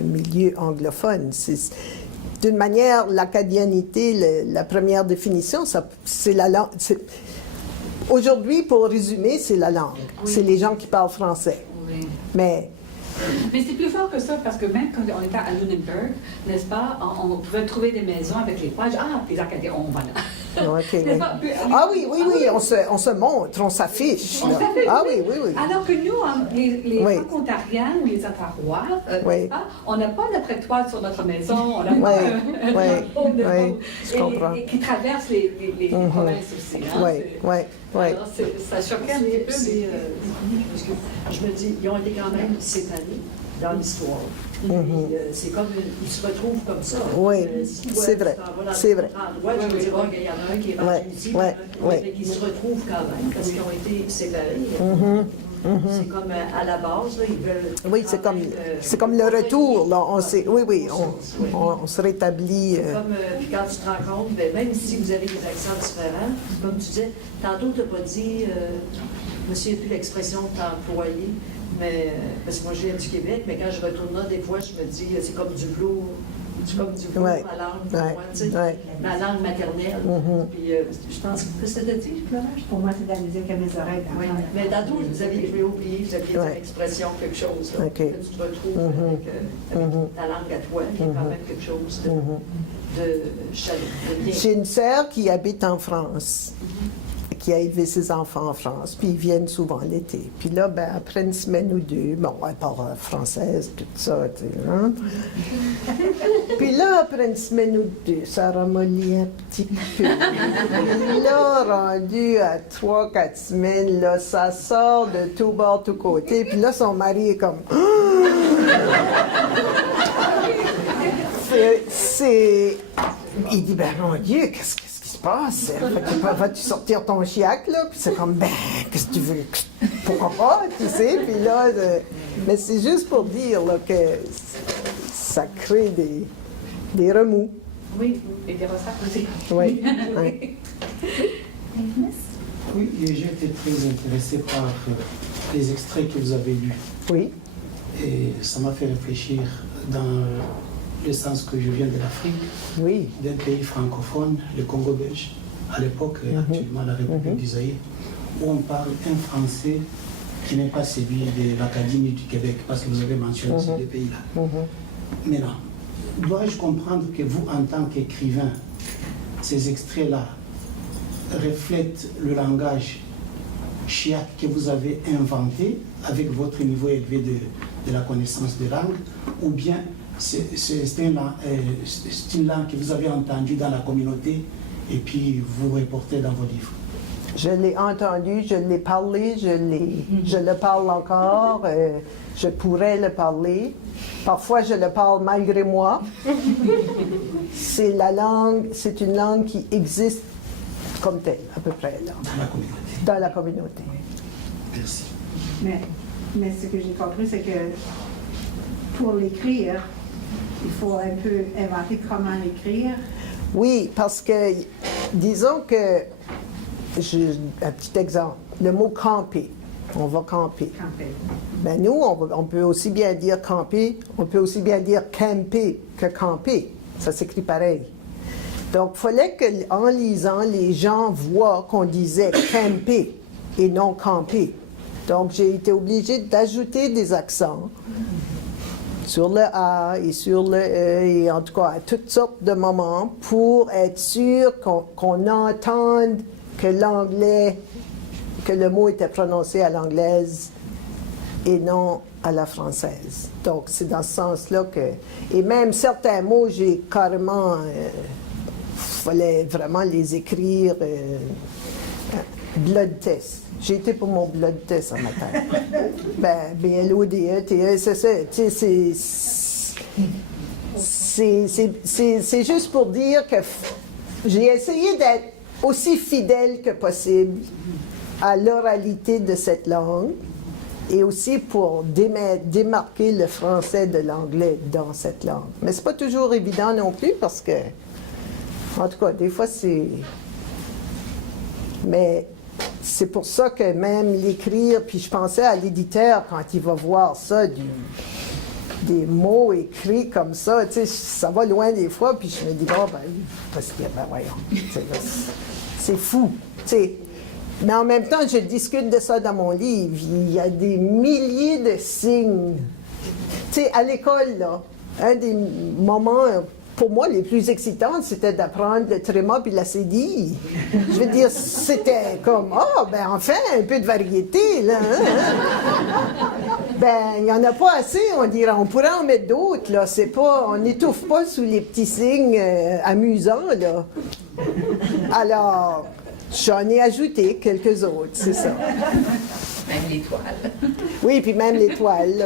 milieu anglophone. D'une manière, l'acadianité, la première définition, c'est la langue. Aujourd'hui, pour résumer, c'est la langue. Oui. C'est les gens qui parlent français. oui. Mais c'est plus fort que ça, parce que même quand on était à Lunenburg, n'est-ce pas, on pouvait trouver des maisons avec les pages. Ah, les Acadiens, on va là. okay, N'est-ce pas? oui, on se montre, on s'affiche. On là. s'affiche, Ah oui. oui. Alors que nous, les Oui. Franco-Ontariens ou les Ontarois, Oui. n'est-ce pas, on n'a pas notre étoile sur notre maison, on n'a Oui, pas oui, un drapeau de oui, haut, je comprends. et qui traverse les provinces aussi. Hein, Oui. Alors, ça choquait un petit peu. Parce que je me dis, ils ont été quand même séparés dans l'histoire. C'est comme, ils se retrouvent comme ça. Oui, Si, c'est vrai, c'est vrai. Endroit, je me dis, oh, il y en a un qui est rendu ici, mais qui se retrouve quand même, parce qu'ils ont été séparés. C'est comme à la base, là, ils veulent... Oui, c'est comme le retour, là. On se rétablit. C'est comme, puis quand tu te rends compte, ben, même si vous avez des accents différents, comme tu disais, tantôt tu n'as pas dit, je me souviens plus l'expression que tu as employée, mais, parce que moi je viens du Québec, mais quand je retourne là, des fois, je me dis, c'est comme du velours. C'est comme du velours, Ouais. ma langue, pour moi, tu sais, ma langue maternelle. Puis je pense que c'était dit, Florence? Pour moi, c'est de la musique à mes oreilles. Oui, mais tantôt, je vais oublier, vous aviez dit une expression, quelque chose, là, OK. que tu te retrouves avec ta langue à toi, il y a quand même quelque chose de bien. J'ai une sœur qui habite en France, qui a élevé ses enfants en France, puis ils viennent souvent l'été. Puis là, ben, après une semaine ou deux, bon, elle parle française, tout ça, tu sais, hein? Puis là, après une semaine ou deux, ça ramollit un petit peu. Puis là, rendu à 3-4 semaines, là, ça sort de tout bord, tout côté. Puis là, son mari est comme... Il dit, ben mon Dieu, qu'est-ce qui se passe? Vas-tu sortir ton chiac, là? Puis c'est comme, ben, qu'est-ce que tu veux? Pourquoi pas, tu sais? Puis là, mais c'est juste pour dire là, que ça crée des remous. Oui, et des ressacs aussi. Oui. Oui, et j'ai été très intéressé par les extraits que vous avez lus. Oui. Et ça m'a fait réfléchir dans le sens que je viens de l'Afrique, Oui. d'un pays francophone, le Congo belge, à l'époque, actuellement la République du Zaïre, où on parle un français qui n'est pas celui de l'Académie du Québec, parce que vous avez mentionné ces deux pays-là. Maintenant, dois-je comprendre que vous, en tant qu'écrivain, ces extraits-là reflètent le langage chiac que vous avez inventé avec votre niveau élevé de la connaissance des langues, ou bien c'est une langue que vous avez entendue dans la communauté et puis vous reportez dans vos livres? Je l'ai entendu, je l'ai parlé, je le parle encore, je pourrais le parler. Parfois, je le parle malgré moi. C'est une langue qui existe comme telle, à peu près, là, Dans la communauté. dans la communauté. Merci. Mais ce que j'ai compris, c'est que pour l'écrire, il faut un peu inventer comment l'écrire. Oui, parce que, disons que, un petit exemple, le mot camper, on va camper. Ben nous, on peut aussi bien dire camper, on peut aussi bien dire camper que camper. Ça s'écrit pareil. Donc, il fallait qu'en lisant, les gens voient qu'on disait camper et non camper. Donc, j'ai été obligée d'ajouter des accents sur le A et sur le E, et en tout cas à toutes sortes de moments pour être sûr qu'on entende que l'anglais, que le mot était prononcé à l'anglaise et non à la française. Donc, c'est dans ce sens-là que... Et même certains mots, j'ai carrément... fallait vraiment les écrire blood test. J'ai été pour mon blood test ce matin. Ben, B-L-O-D-E-T-E, c'est ça. Tu sais, c'est juste pour dire que j'ai essayé d'être aussi fidèle que possible à l'oralité de cette langue et aussi pour démarquer le français de l'anglais dans cette langue. Mais c'est pas toujours évident non plus parce que, en tout cas, des fois c'est... Mais c'est pour ça que même l'écrire, puis je pensais à l'éditeur quand il va voir ça, des mots écrits comme ça, tu sais, ça va loin des fois, puis je me dis, bon, ben, parce que, ben voyons, c'est fou, tu sais. Mais en même temps, je discute de ça dans mon livre. Il y a des milliers de signes. Tu sais, à l'école, là, un des moments, pour moi, les plus excitants, c'était d'apprendre le tréma puis la cédille. Je veux dire, c'était comme, ben enfin, un peu de variété, là. Hein? Ben, il n'y en a pas assez, on dirait. On pourrait en mettre d'autres, là. C'est pas, on n'étouffe pas sous les petits signes amusants, là. Alors... J'en ai ajouté quelques autres, c'est ça. Même l'étoile. Oui, puis même l'étoile,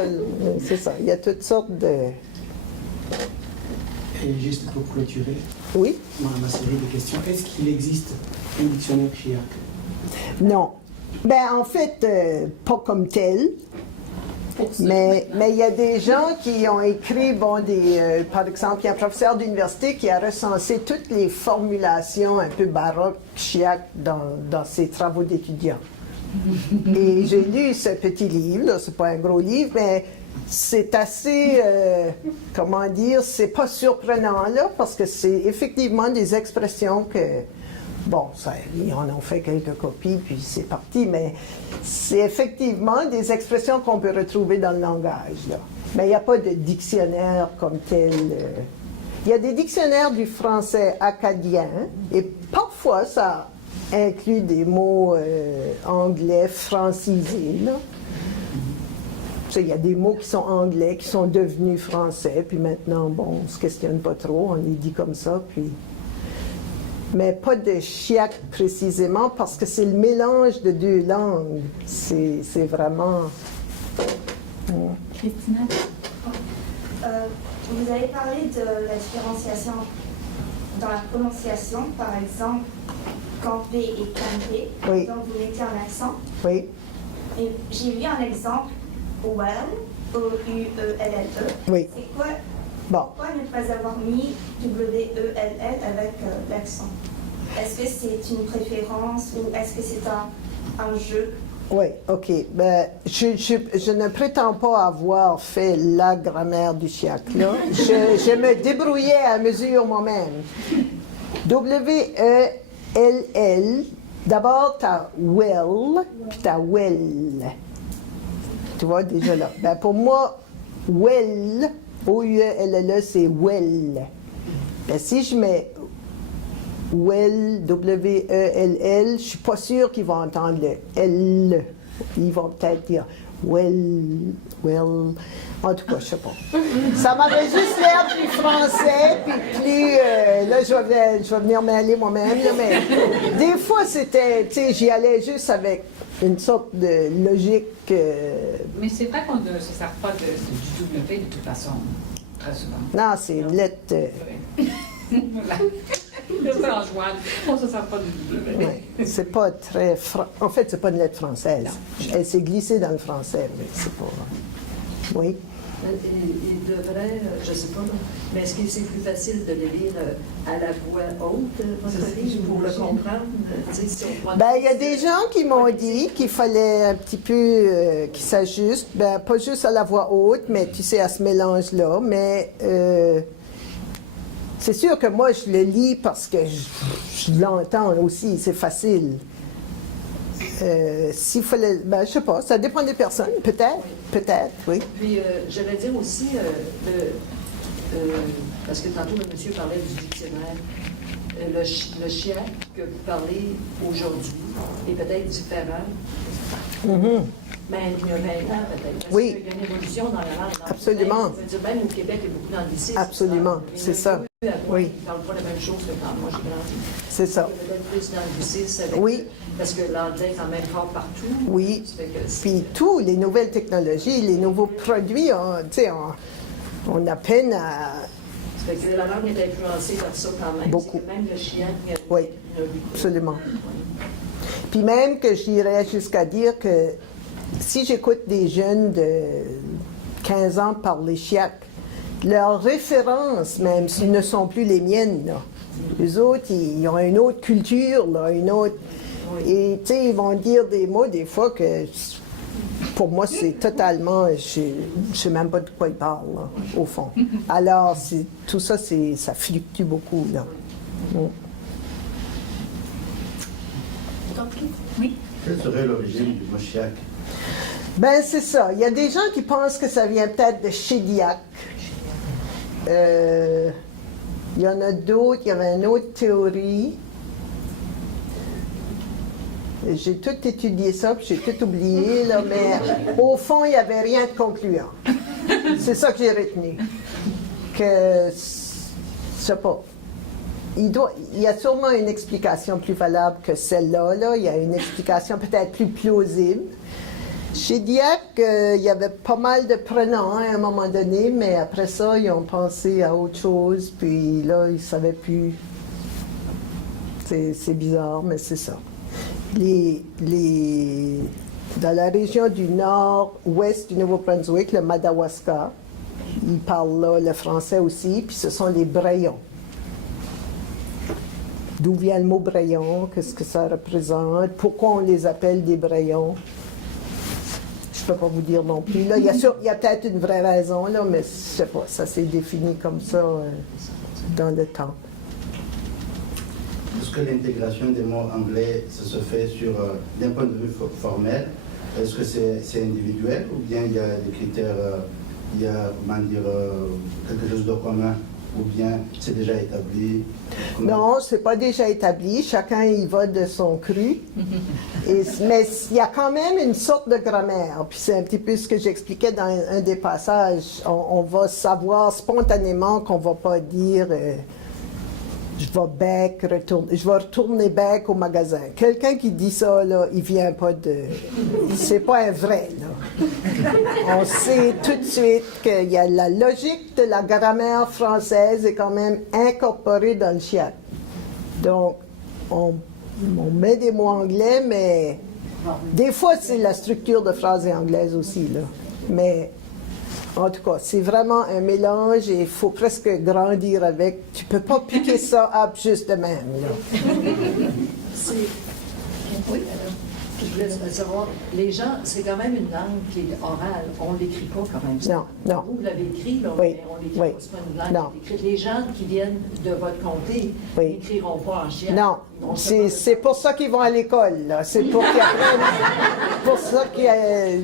c'est ça. Il y a toutes sortes de... Et juste pour clôturer Oui? ma série de questions, est-ce qu'il existe un dictionnaire chiac? Non. Ben, en fait, pas comme tel. Mais il y a des gens qui ont écrit, par exemple, il y a un professeur d'université qui a recensé toutes les formulations un peu baroques, chiaques, dans ses travaux d'étudiants. Et j'ai lu ce petit livre, là, c'est pas un gros livre, mais c'est assez, comment dire, c'est pas surprenant, là, parce que c'est effectivement des expressions que... Bon, ils en ont fait quelques copies, puis c'est parti, mais c'est effectivement des expressions qu'on peut retrouver dans le langage, là. Mais il n'y a pas de dictionnaire comme tel. Il y a des dictionnaires du français acadien, et parfois ça inclut des mots anglais francisés, là. Tu sais, il y a des mots qui sont anglais, qui sont devenus français, puis maintenant, bon, on ne se questionne pas trop, on les dit comme ça, puis... Mais pas de chiac précisément, parce que c'est le mélange de deux langues. C'est vraiment... Christina? Vous avez parlé de la différenciation dans la prononciation, par exemple, camper et camper. Oui. Donc vous mettez un accent. Oui. Et j'ai vu un exemple, well, O-U-E-L-L-E. Oui. C'est quoi? Bon. Pourquoi ne pas avoir mis W-E-L-L avec l'accent? Est-ce que c'est une préférence ou est-ce que c'est un jeu? Oui, OK. Ben, je ne prétends pas avoir fait la grammaire du chiac, là. Je me débrouillais à mesure moi-même. W-E-L-L, d'abord, tu as well, puis tu as well. Tu vois, déjà là. Ben, pour moi, well... O-U-E-L-L-E, c'est well. Ben, si je mets well, W-E-L-L, je ne suis pas sûre qu'ils vont entendre le L. Ils vont peut-être dire well. En tout cas, je sais pas. Ça m'avait juste l'air plus français, puis plus. Là, je vais venir mêler moi-même, là, mais des fois, c'était. Tu sais, j'y allais juste avec une sorte de logique. Mais c'est vrai qu'on ne se sert pas du W de toute façon, très souvent. Non, c'est une lettre. Voilà. C'est en jouant. On ne se sert pas du W. Ouais, c'est pas très. En fait, c'est pas une lettre française. Elle s'est glissée dans le français, mais c'est pas. Oui. Il devrait, je ne sais pas, mais est-ce que c'est plus facile de le lire à la voix haute, votre livre, pour le comprendre? Ben, il y a des gens qui m'ont dit qu'il fallait un petit peu qu'ils s'ajustent, ben, pas juste à la voix haute, mais tu sais, à ce mélange-là. Mais c'est sûr que moi, je le lis parce que je l'entends aussi, c'est facile. S'il fallait, ben, je sais pas, ça dépend des personnes, peut-être, oui. Puis, j'allais dire aussi, parce que tantôt, le monsieur parlait du dictionnaire, le chien que vous parlez aujourd'hui est peut-être différent. Mm-hmm. Mais il y a 20 ans, peut-être. Parce Oui. qu'il y a une évolution dans la langue. Absolument. Même au Québec, il y a beaucoup d'anglicisme. Absolument, c'est ça. Oui. Ils ne parlent pas la même chose que quand moi j'ai grandi. C'est ça. Il y a peut-être plus d'anglicisme avec. Oui. Parce que l'anglais est quand même fort partout. Oui. Ça fait que Puis tous les nouvelles technologies, les nouveaux produits, tu sais, on a peine à. Ça fait que la langue est influencée par ça quand même. Beaucoup. C'est que même le chien. Oui, absolument. Puis même que j'irais jusqu'à dire que si j'écoute des jeunes de 15 ans parler chiac, leurs références même ne sont plus les miennes. Là. Les autres, ils ont une autre culture, là, une autre. Et tu sais, ils vont dire des mots des fois que pour moi c'est totalement. Je ne sais même pas de quoi ils parlent, là, au fond. Alors, tout ça, ça fluctue beaucoup. Là. Oui. Quelle serait l'origine du mot chiac? Ben, c'est ça. Il y a des gens qui pensent que ça vient peut-être de Chédiac. Il y en a d'autres. Il y avait une autre théorie. J'ai tout étudié ça, puis j'ai tout oublié, là, mais au fond, il n'y avait rien de concluant. C'est ça que j'ai retenu. Que, je sais pas. Il y a sûrement une explication plus valable que celle-là. Là. Il y a une explication peut-être plus plausible. Chez Diac, il y avait pas mal de prenants à un moment donné, mais après ça, ils ont pensé à autre chose, puis là, ils ne savaient plus. C'est bizarre, mais c'est ça. Dans la région du nord-ouest du Nouveau-Brunswick, le Madawaska, ils parlent là le français aussi, puis ce sont les Brayons. D'où vient le mot Brayon? Qu'est-ce que ça représente? Pourquoi on les appelle des Brayons? Je ne peux pas vous dire non plus. Là, il y a peut-être une vraie raison, là, mais je ne sais pas, ça s'est défini comme ça dans le temps. Est-ce que l'intégration des mots anglais, ça se fait d'un point de vue formel? Est-ce que c'est individuel ou bien il y a des critères, il y a, comment dire, quelque chose de commun? Ou bien c'est déjà établi? Non, c'est pas déjà établi. Chacun y va de son cru. Mais il y a quand même une sorte de grammaire. Puis c'est un petit peu ce que j'expliquais dans un des passages. On va savoir spontanément qu'on va pas dire je vais retourner bec au magasin. Quelqu'un qui dit ça, là, il vient pas de. C'est pas un vrai, là. On sait tout de suite qu'il y a la logique de la grammaire française est quand même incorporée dans le chiac. Donc, on met des mots anglais, mais des fois, c'est la structure de phrase anglaise aussi, là. Mais en tout cas, c'est vraiment un mélange et il faut presque grandir avec. Tu peux pas piquer ça up juste de même, là. Oui, je voulais savoir, les gens, c'est quand même une langue qui est orale. On ne l'écrit pas quand même. Non, non. Vous l'avez écrit, là, Oui, mais on l'écrit oui. pas. C'est pas une langue qui est écrite. Les gens qui viennent de votre comté n'écriront pas en chien. Non, c'est pour ça qu'ils vont à l'école, là. C'est pour qu'ils apprennent.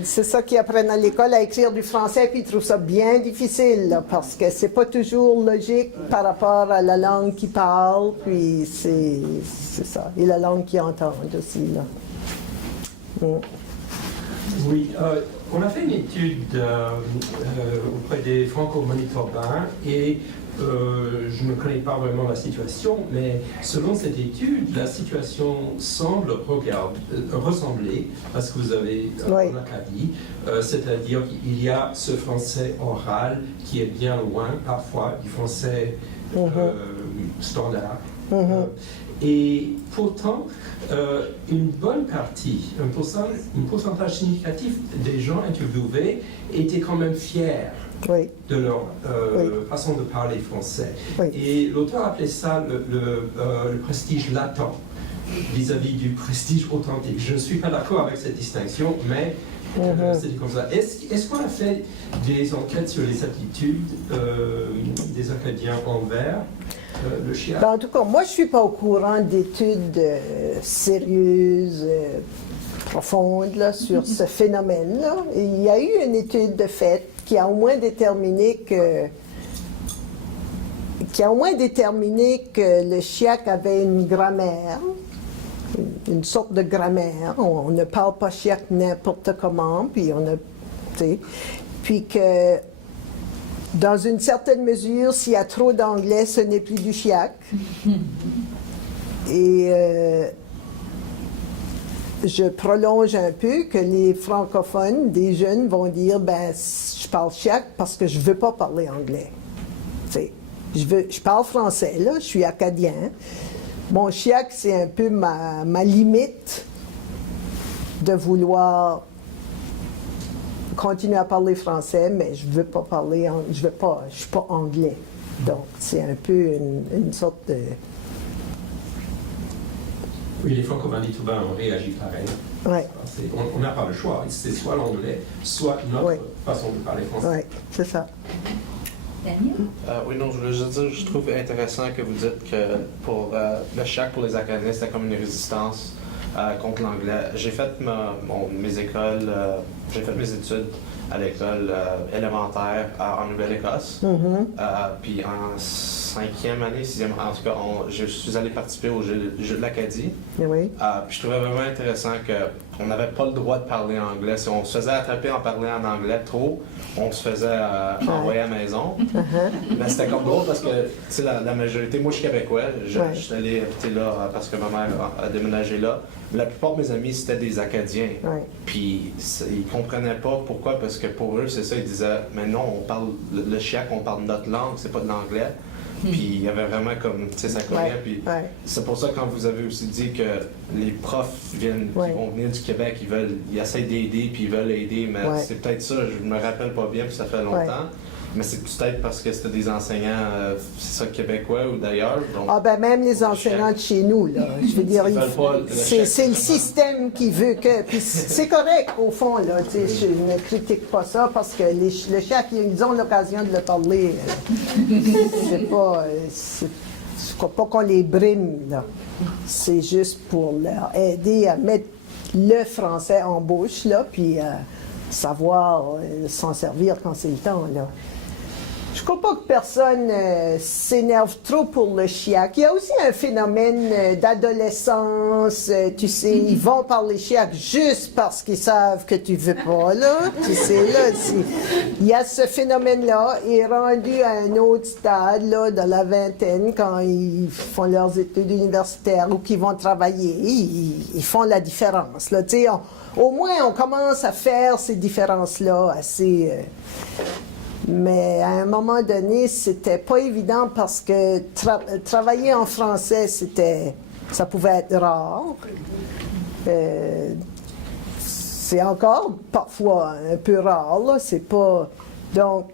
C'est ça qu'ils apprennent à l'école à écrire du français, puis ils trouvent ça bien difficile, là, parce que c'est pas toujours logique par rapport à la langue qu'ils parlent, puis c'est ça. Et la langue qu'ils entendent aussi, là. Oui, on a fait une étude auprès des Franco-Manitobains et je ne connais pas vraiment la situation, mais selon cette étude, la situation semble ressembler à ce que vous avez en Acadie, c'est-à-dire qu'il y a ce français oral qui est bien loin parfois du français standard. Et pourtant, une bonne partie, un pourcentage significatif des gens interviewés étaient quand même fiers de leur façon de parler français. Et l'auteur appelait ça le prestige latent vis-à-vis du prestige authentique. Je ne suis pas d'accord avec cette distinction, mais c'était comme ça. Est-ce qu'on a fait des enquêtes sur les attitudes des Acadiens envers le CHIAC? En tout cas, moi, je ne suis pas au courant d'études sérieuses, profondes là, sur ce phénomène-là. Il y a eu une étude de fait qui a au moins déterminé que le CHIAC avait une grammaire, une sorte de grammaire. On ne parle pas CHIAC n'importe comment, puis que dans une certaine mesure, s'il y a trop d'anglais, ce n'est plus du CHIAC. Et je prolonge un peu que les francophones, des jeunes, vont dire je parle CHIAC parce que je ne veux pas parler anglais. Je parle français, là, je suis acadien. Mon CHIAC, c'est un peu ma limite de vouloir continuer à parler français, mais je ne veux pas parler, je ne suis pas anglais. Donc, c'est un peu une sorte de... Oui, les Franco-Manitobains ont réagi pareil. Ouais. On n'a pas le choix. C'est soit l'anglais, soit notre façon de parler français. Oui, c'est ça. Daniel? Oui, non, je voulais juste dire, je trouve intéressant que vous dites que pour le CHIAC, pour les Acadiens, c'était comme une résistance contre l'anglais. J'ai fait mes écoles, j'ai fait mes études à l'école élémentaire en Nouvelle-Écosse. Puis en 5e année, 6e, en tout cas, je suis allé participer au jeu de l'Acadie. Oui. Puis je trouvais vraiment intéressant qu'on n'avait pas le droit de parler anglais. Si on se faisait attraper en parlant en anglais trop, on se faisait envoyer à la maison. Mais c'était comme drôle parce que, tu sais, la majorité, moi je suis québécois, je suis allé habiter là parce que ma mère a déménagé là. La plupart de mes amis, c'était des Acadiens. Puis ils comprenaient pas pourquoi, parce que pour eux, c'est ça, ils disaient, mais non, on parle le CHIAC, on parle notre langue, c'est pas de l'anglais. Puis il y avait vraiment comme, tu sais, ça cognait. Puis c'est pour ça que quand vous avez aussi dit que les profs qui vont venir du Québec, ils essaient d'aider, puis ils veulent aider, mais c'est peut-être ça, je me rappelle pas bien, puis ça fait longtemps. Mais c'est peut-être parce que c'était des enseignants, c'est ça, québécois ou d'ailleurs. Même les enseignants de chez nous, là. Je veux dire, c'est le système qui veut que... Puis c'est correct, au fond, là. Tu sais, je ne critique pas ça parce que le CHIAC, ils ont l'occasion de le parler. C'est pas... je crois pas qu'on les brime, là. C'est juste pour leur aider à mettre le français en bouche, là, puis savoir s'en servir quand c'est le temps, là. Je ne crois pas que personne s'énerve trop pour le CHIAC. Il y a aussi un phénomène d'adolescence. Tu sais, ils vont parler CHIAC juste parce qu'ils savent que tu ne veux pas, là. Tu sais, là, il y a ce phénomène-là. Et rendu à un autre stade, là, dans la vingtaine, quand ils font leurs études universitaires ou qu'ils vont travailler, ils font la différence, là. Tu sais, au moins, on commence à faire ces différences-là assez... Mais à un moment donné, c'était pas évident parce que travailler en français, ça pouvait être rare. C'est encore parfois un peu rare, là. C'est pas... Donc,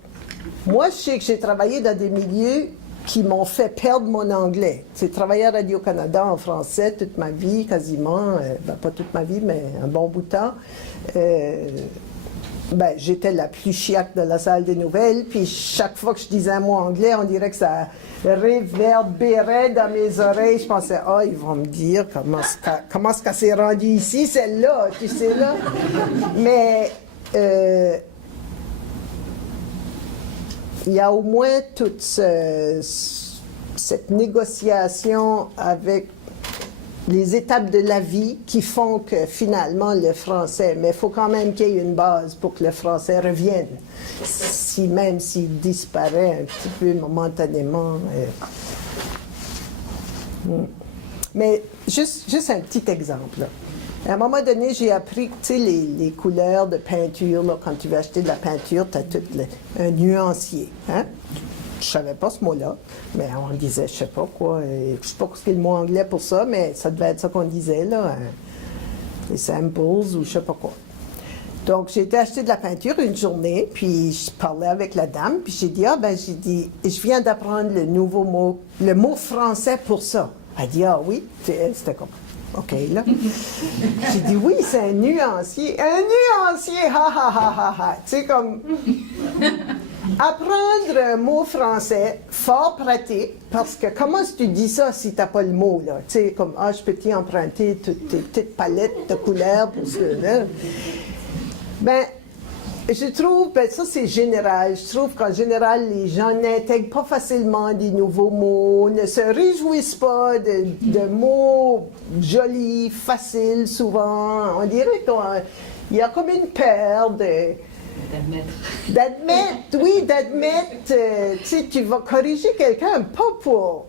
moi, je sais que j'ai travaillé dans des milieux qui m'ont fait perdre mon anglais. J'ai travaillé à Radio-Canada en français toute ma vie, quasiment. Pas toute ma vie, mais un bon bout de temps. J'étais la plus chiaque de la salle des nouvelles, puis chaque fois que je disais un mot anglais, on dirait que ça réverbérait dans mes oreilles. Je pensais, ils vont me dire comment est-ce qu'elle s'est rendue ici, celle-là, tu sais, là. Mais il y a au moins toute cette négociation avec les étapes de la vie qui font que finalement le français, mais il faut quand même qu'il y ait une base pour que le français revienne, même s'il disparaît un petit peu momentanément. Mais juste un petit exemple. Là. À un moment donné, j'ai appris que, tu sais, les couleurs de peinture, là, quand tu veux acheter de la peinture, tu as tout un nuancier. Hein? Je ne savais pas ce mot-là, mais on disait, je ne sais pas quoi, je ne sais pas ce qu'est le mot anglais pour ça, mais ça devait être ça qu'on disait, là, les samples ou je ne sais pas quoi. Donc, j'ai été acheter de la peinture une journée, puis je parlais avec la dame, puis j'ai dit, je viens d'apprendre le nouveau mot, le mot français pour ça. Elle dit, ah oui, c'était comme... OK, là. J'ai dit, oui, c'est un nuancier. Un nuancier, ha, ha, ha, ha, ha. Tu sais, comme... Apprendre un mot français, fort pratique, parce que comment tu dis ça si tu n'as pas le mot, là? Tu sais, comme, je peux t'y emprunter toutes tes petites palettes de couleurs pour ce là. Ben, je trouve, ça c'est général, je trouve qu'en général, les gens n'intègrent pas facilement des nouveaux mots, ne se réjouissent pas de mots jolis, faciles, souvent. On dirait qu'il y a comme une peur d'admettre, tu sais, tu vas corriger quelqu'un, pas pour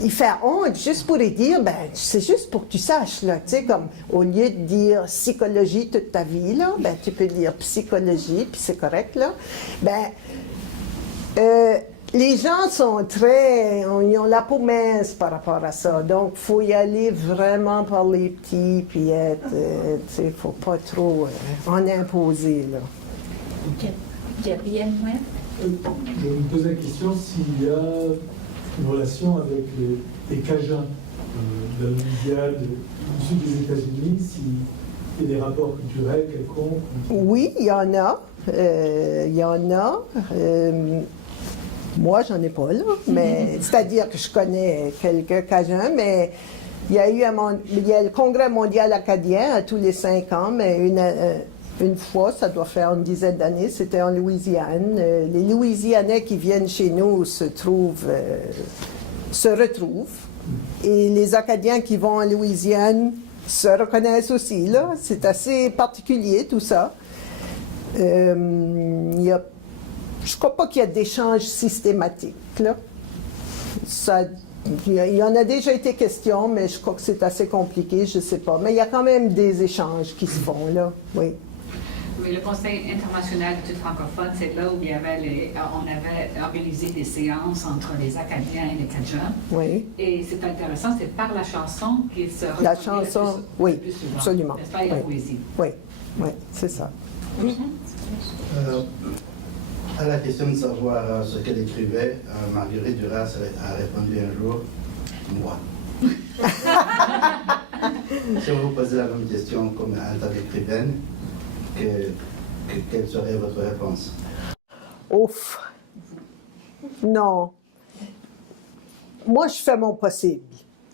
y faire honte, juste pour lui dire, c'est juste pour que tu saches, là, tu sais, comme, au lieu de dire psychologie toute ta vie, là, tu peux dire psychologie, puis c'est correct, là, les gens sont ils ont la peau mince par rapport à ça, donc il faut y aller vraiment par les petits, puis être, tu sais, il ne faut pas trop en imposer, là. Gabriel, ouais. Je me pose la question s'il y a une relation avec les Cajuns de la Louisiane, du sud des États-Unis, s'il y a des rapports culturels quelconques. Oui, il y en a. Moi, j'en ai pas, là. Mais c'est-à-dire que je connais quelques Cajuns, mais il y a le Congrès mondial acadien à tous les 5 ans, mais une fois, ça doit faire une dizaine d'années, c'était en Louisiane. Les Louisianais qui viennent chez nous se retrouvent. Et les Acadiens qui vont en Louisiane se reconnaissent aussi, là. C'est assez particulier, tout ça. Je ne crois pas qu'il y a d'échanges systématiques, là. Il y en a déjà été question, mais je crois que c'est assez compliqué, je ne sais pas. Mais il y a quand même des échanges qui se font, là, oui. Oui, le Conseil international d'études francophones, c'est là où on avait organisé des séances entre les Acadiens et les Cajuns. Oui. Et c'est intéressant, c'est par la chanson qu'ils se retrouvent. La chanson, oui, souvent, absolument. N'est-ce pas, et la poésie. Oui, c'est ça. À la question de savoir ce qu'elle écrivait, Marguerite Duras a répondu un jour, moi. Si on vous posait la même question comme en tant qu'écrivaine, quelle serait votre réponse? Ouf! Non. Moi, je fais mon possible.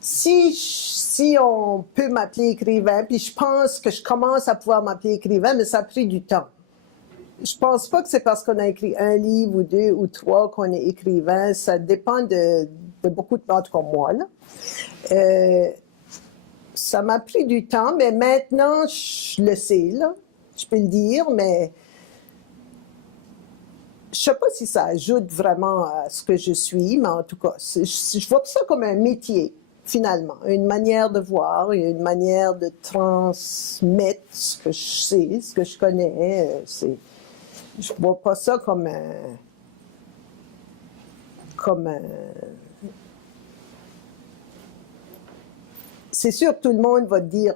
Si on peut m'appeler écrivain, puis je pense que je commence à pouvoir m'appeler écrivain, mais ça a pris du temps. Je pense pas que c'est parce qu'on a écrit un livre ou 2 ou 3 qu'on est écrivain. Ça dépend de beaucoup de gens comme moi, là. Ça m'a pris du temps, mais maintenant, je le sais, là. Je peux le dire, mais je sais pas si ça ajoute vraiment à ce que je suis, mais en tout cas, je vois ça comme un métier, finalement. Une manière de voir, une manière de transmettre ce que je sais, ce que je connais. Je vois pas ça comme un... C'est sûr que tout le monde va te dire,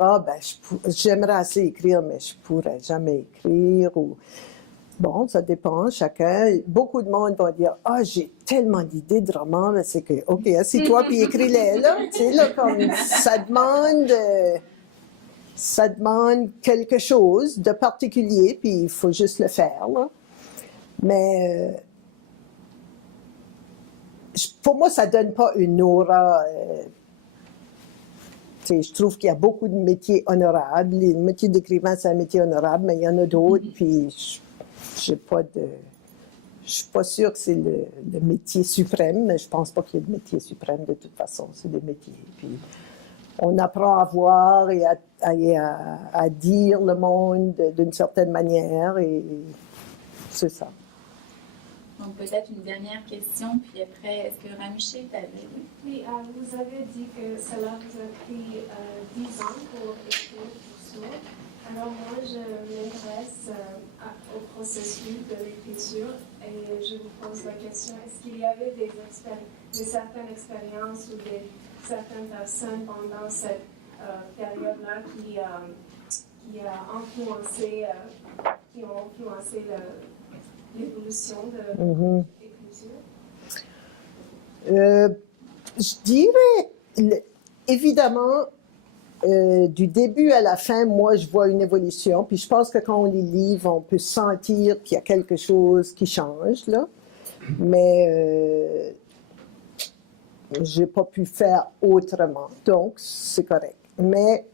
j'aimerais assez écrire, mais je pourrais jamais écrire. Ou... Bon, ça dépend, chacun. Beaucoup de monde va dire, j'ai tellement d'idées de romans, mais c'est que, OK, assis-toi puis écris-les, là. Tu sais, là, comme ça demande quelque chose de particulier, puis il faut juste le faire, là. Mais pour moi, ça donne pas une aura... je trouve qu'il y a beaucoup de métiers honorables. Le métier d'écrivain, c'est un métier honorable, mais il y en a d'autres, puis je suis pas sûre que c'est le métier suprême, mais je pense pas qu'il y ait de métier suprême de toute façon. C'est des métiers. Puis on apprend à voir et à dire le monde d'une certaine manière, et c'est ça. Donc, peut-être une dernière question, puis après, est-ce que Ramché t'avait... Oui, vous avez dit que cela vous a pris 10 ans pour écrire tout ça. Alors moi, je m'intéresse au processus de l'écriture et je vous pose la question, est-ce qu'il y avait certaines expériences ou certaines personnes pendant cette période-là qui ont influencé l'évolution de l'écriture? Je dirais, évidemment, du début à la fin, moi, je vois une évolution. Puis je pense que quand on lit le livre, on peut sentir qu'il y a quelque chose qui change, là. Mais j'ai pas pu faire autrement. Donc, c'est correct. Mais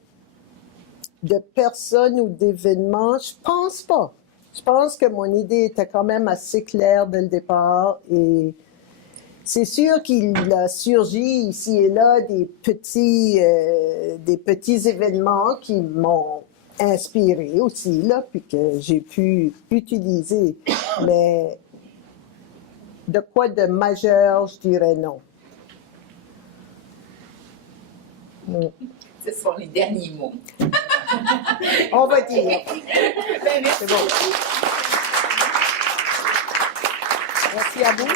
de personnes ou d'événements, je pense pas. Je pense que mon idée était quand même assez claire dès le départ, et c'est sûr qu'il a surgi ici et là des petits événements qui m'ont inspiré aussi, là, puis que j'ai pu utiliser. Mais de quoi de majeur, je dirais non. Ce sont les derniers mots. On va dire. C'est bon. Merci à vous.